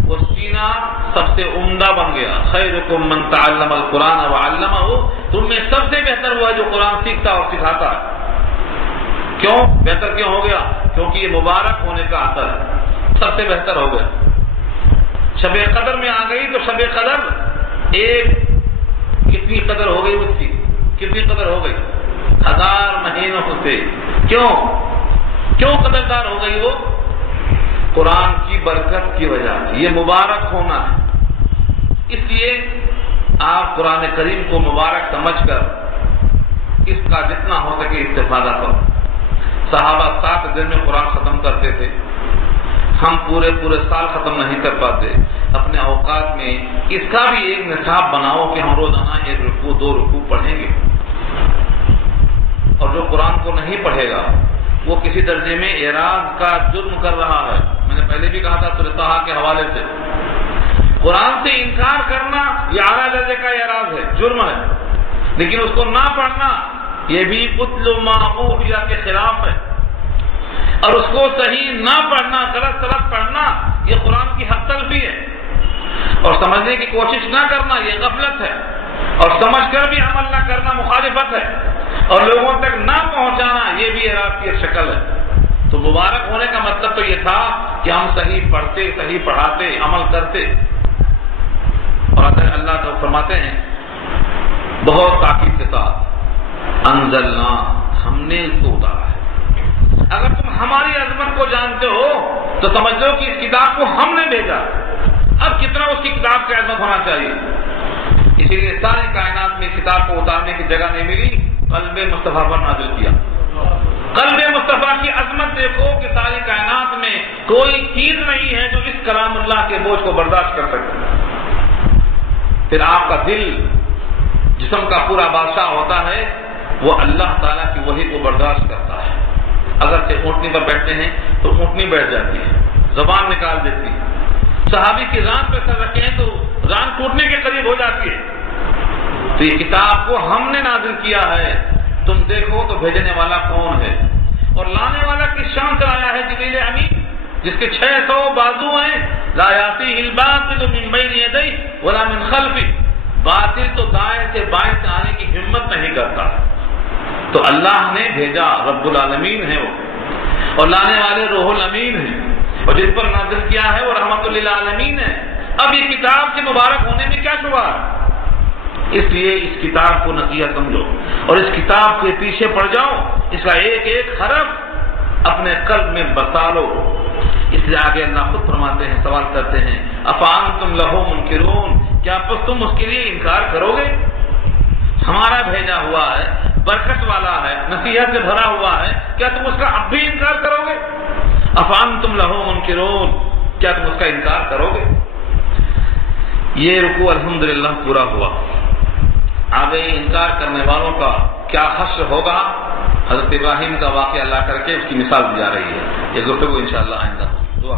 وہ سینہ سب سے عمدہ بن گیا۔ خیرکم من تعلم القرآن وعلمہ، تم میں سب سے بہتر وہ ہے جو قرآن سیکھتا اور سکھاتا ہے۔ کیوں بہتر کیوں ہو گیا؟ کیونکہ یہ مبارک ہونے کا اثر ہے، سب سے بہتر ہو گیا۔ شب قدر میں آ گئی تو شب قدر ایک کتنی قدر ہو گئی، اس کی کتنی قدر ہو گئی؟ 1000 مہینوں سے۔ کیوں قدردار ہو گئی وہ؟ قرآن کی برکت کی وجہ سے، یہ مبارک ہونا ہے۔ اس لیے آپ قرآن کریم کو مبارک سمجھ کر اس کا جتنا ہو سکے استفادہ کرو۔ صحابہ 7 دن میں قرآن ختم کرتے تھے، ہم پورے سال ختم نہیں کر پاتے۔ اپنے اوقات میں اس کا بھی ایک نصاب بناؤ کہ ہم روزانہ 1 رکوع 2 رکوع پڑھیں گے، اور جو قرآن کو نہیں پڑھے گا وہ کسی درجے میں اعراض کا جرم کر رہا ہے۔ میں نے پہلے بھی کہا تھا سورۃ طٰہٰ کے حوالے سے، قرآن سے انکار کرنا یہ اعلیٰ درجے کا اعراض ہے، جرم ہے، لیکن اس کو نہ پڑھنا یہ بھی اتل ما اوحی کے خلاف ہے، اور اس کو صحیح نہ پڑھنا، غلط پڑھنا یہ قرآن کی حق تلفی ہے، اور سمجھنے کی کوشش نہ کرنا یہ غفلت ہے، اور سمجھ کر بھی عمل نہ کرنا مخالفت ہے، اور لوگوں تک نہ پہنچانا یہ بھی اعراض کی ایک شکل ہے۔ تو مبارک ہونے کا مطلب تو یہ تھا کہ ہم صحیح پڑھتے، صحیح پڑھاتے، عمل کرتے۔ اور اللہ تو فرماتے ہیں بہت تاکید کے ساتھ، انزلنا، ہم نے اس کو اتارا ہے۔ اگر تم ہماری عظمت کو جانتے ہو تو سمجھ لو کہ اس کتاب کو ہم نے بھیجا۔ اب کتنا اس کی کتاب کی عظمت ہونا چاہیے۔ اسی لیے ساری کائنات میں اس کتاب کو اتارنے کی جگہ نہیں ملی، قلب مصطفیٰ پر نازل کیا۔ قلب مصطفیٰ کی عظمت دیکھو کہ ساری کائنات میں کوئی چیز نہیں ہے جو اس کلام اللہ کے بوجھ کو برداشت کر سکے۔ پھر آپ کا دل جسم کا پورا بادشاہ ہوتا ہے، وہ اللہ تعالیٰ کی وحی کو برداشت کرتا ہے۔ اگر سے اونٹنی پر بیٹھتے ہیں تو اونٹنی بیٹھ جاتی ہے، زبان نکال دیتی ہے۔ صحابی کی ران پہ سر رکھے ہیں تو ران ٹوٹنے کے قریب ہو جاتی ہے۔ تو یہ کتاب کو ہم نے نازل کیا ہے، تم دیکھو تو بھیجنے والا کون ہے، اور لانے والا کس شان سے آیا ہے؟ جبریل امین، جس کے 600 بازو ہیں، لا یاتیہ الباطل من بین یدیہ ولا من خلفہ، باطل تو دائیں سے بائیں سے آنے کی ہمت نہیں کرتا۔ تو اللہ نے بھیجا، رب العالمین ہے وہ، اور لانے والے روح الامین ہیں، اور جس پر نازل کیا ہے وہ رحمت للعالمین ہے۔ اب یہ کتاب کے مبارک ہونے میں کیا شبہ ہے؟ اس لیے اس کتاب کو نقیہ سمجھو، اور اس کتاب کے پیچھے پڑ جاؤ، اس کا ایک ایک حرف اپنے قلب میں بسا لو۔ اس لیے آگے اللہ خود فرماتے ہیں، سوال کرتے ہیں، افانتم لہ منکرون، کیا پس تم اس کے لیے انکار کرو گے؟ ہمارا بھیجا ہوا ہے، برکت والا ہے، نصیحت سے بھرا ہوا ہے، کیا تم اس کا اب بھی انکار کرو گے؟ افانتم لہ منکرون، کیا تم اس کا انکار کرو گے؟ یہ رکوع الحمدللہ پورا ہوا۔ آگے انکار کرنے والوں کا کیا حشر ہوگا، حضرت ابراہیم کا واقعہ لا کر کے اس کی مثال دی جا رہی ہے۔ یہ گفتگو انشاءاللہ آئندہ دعا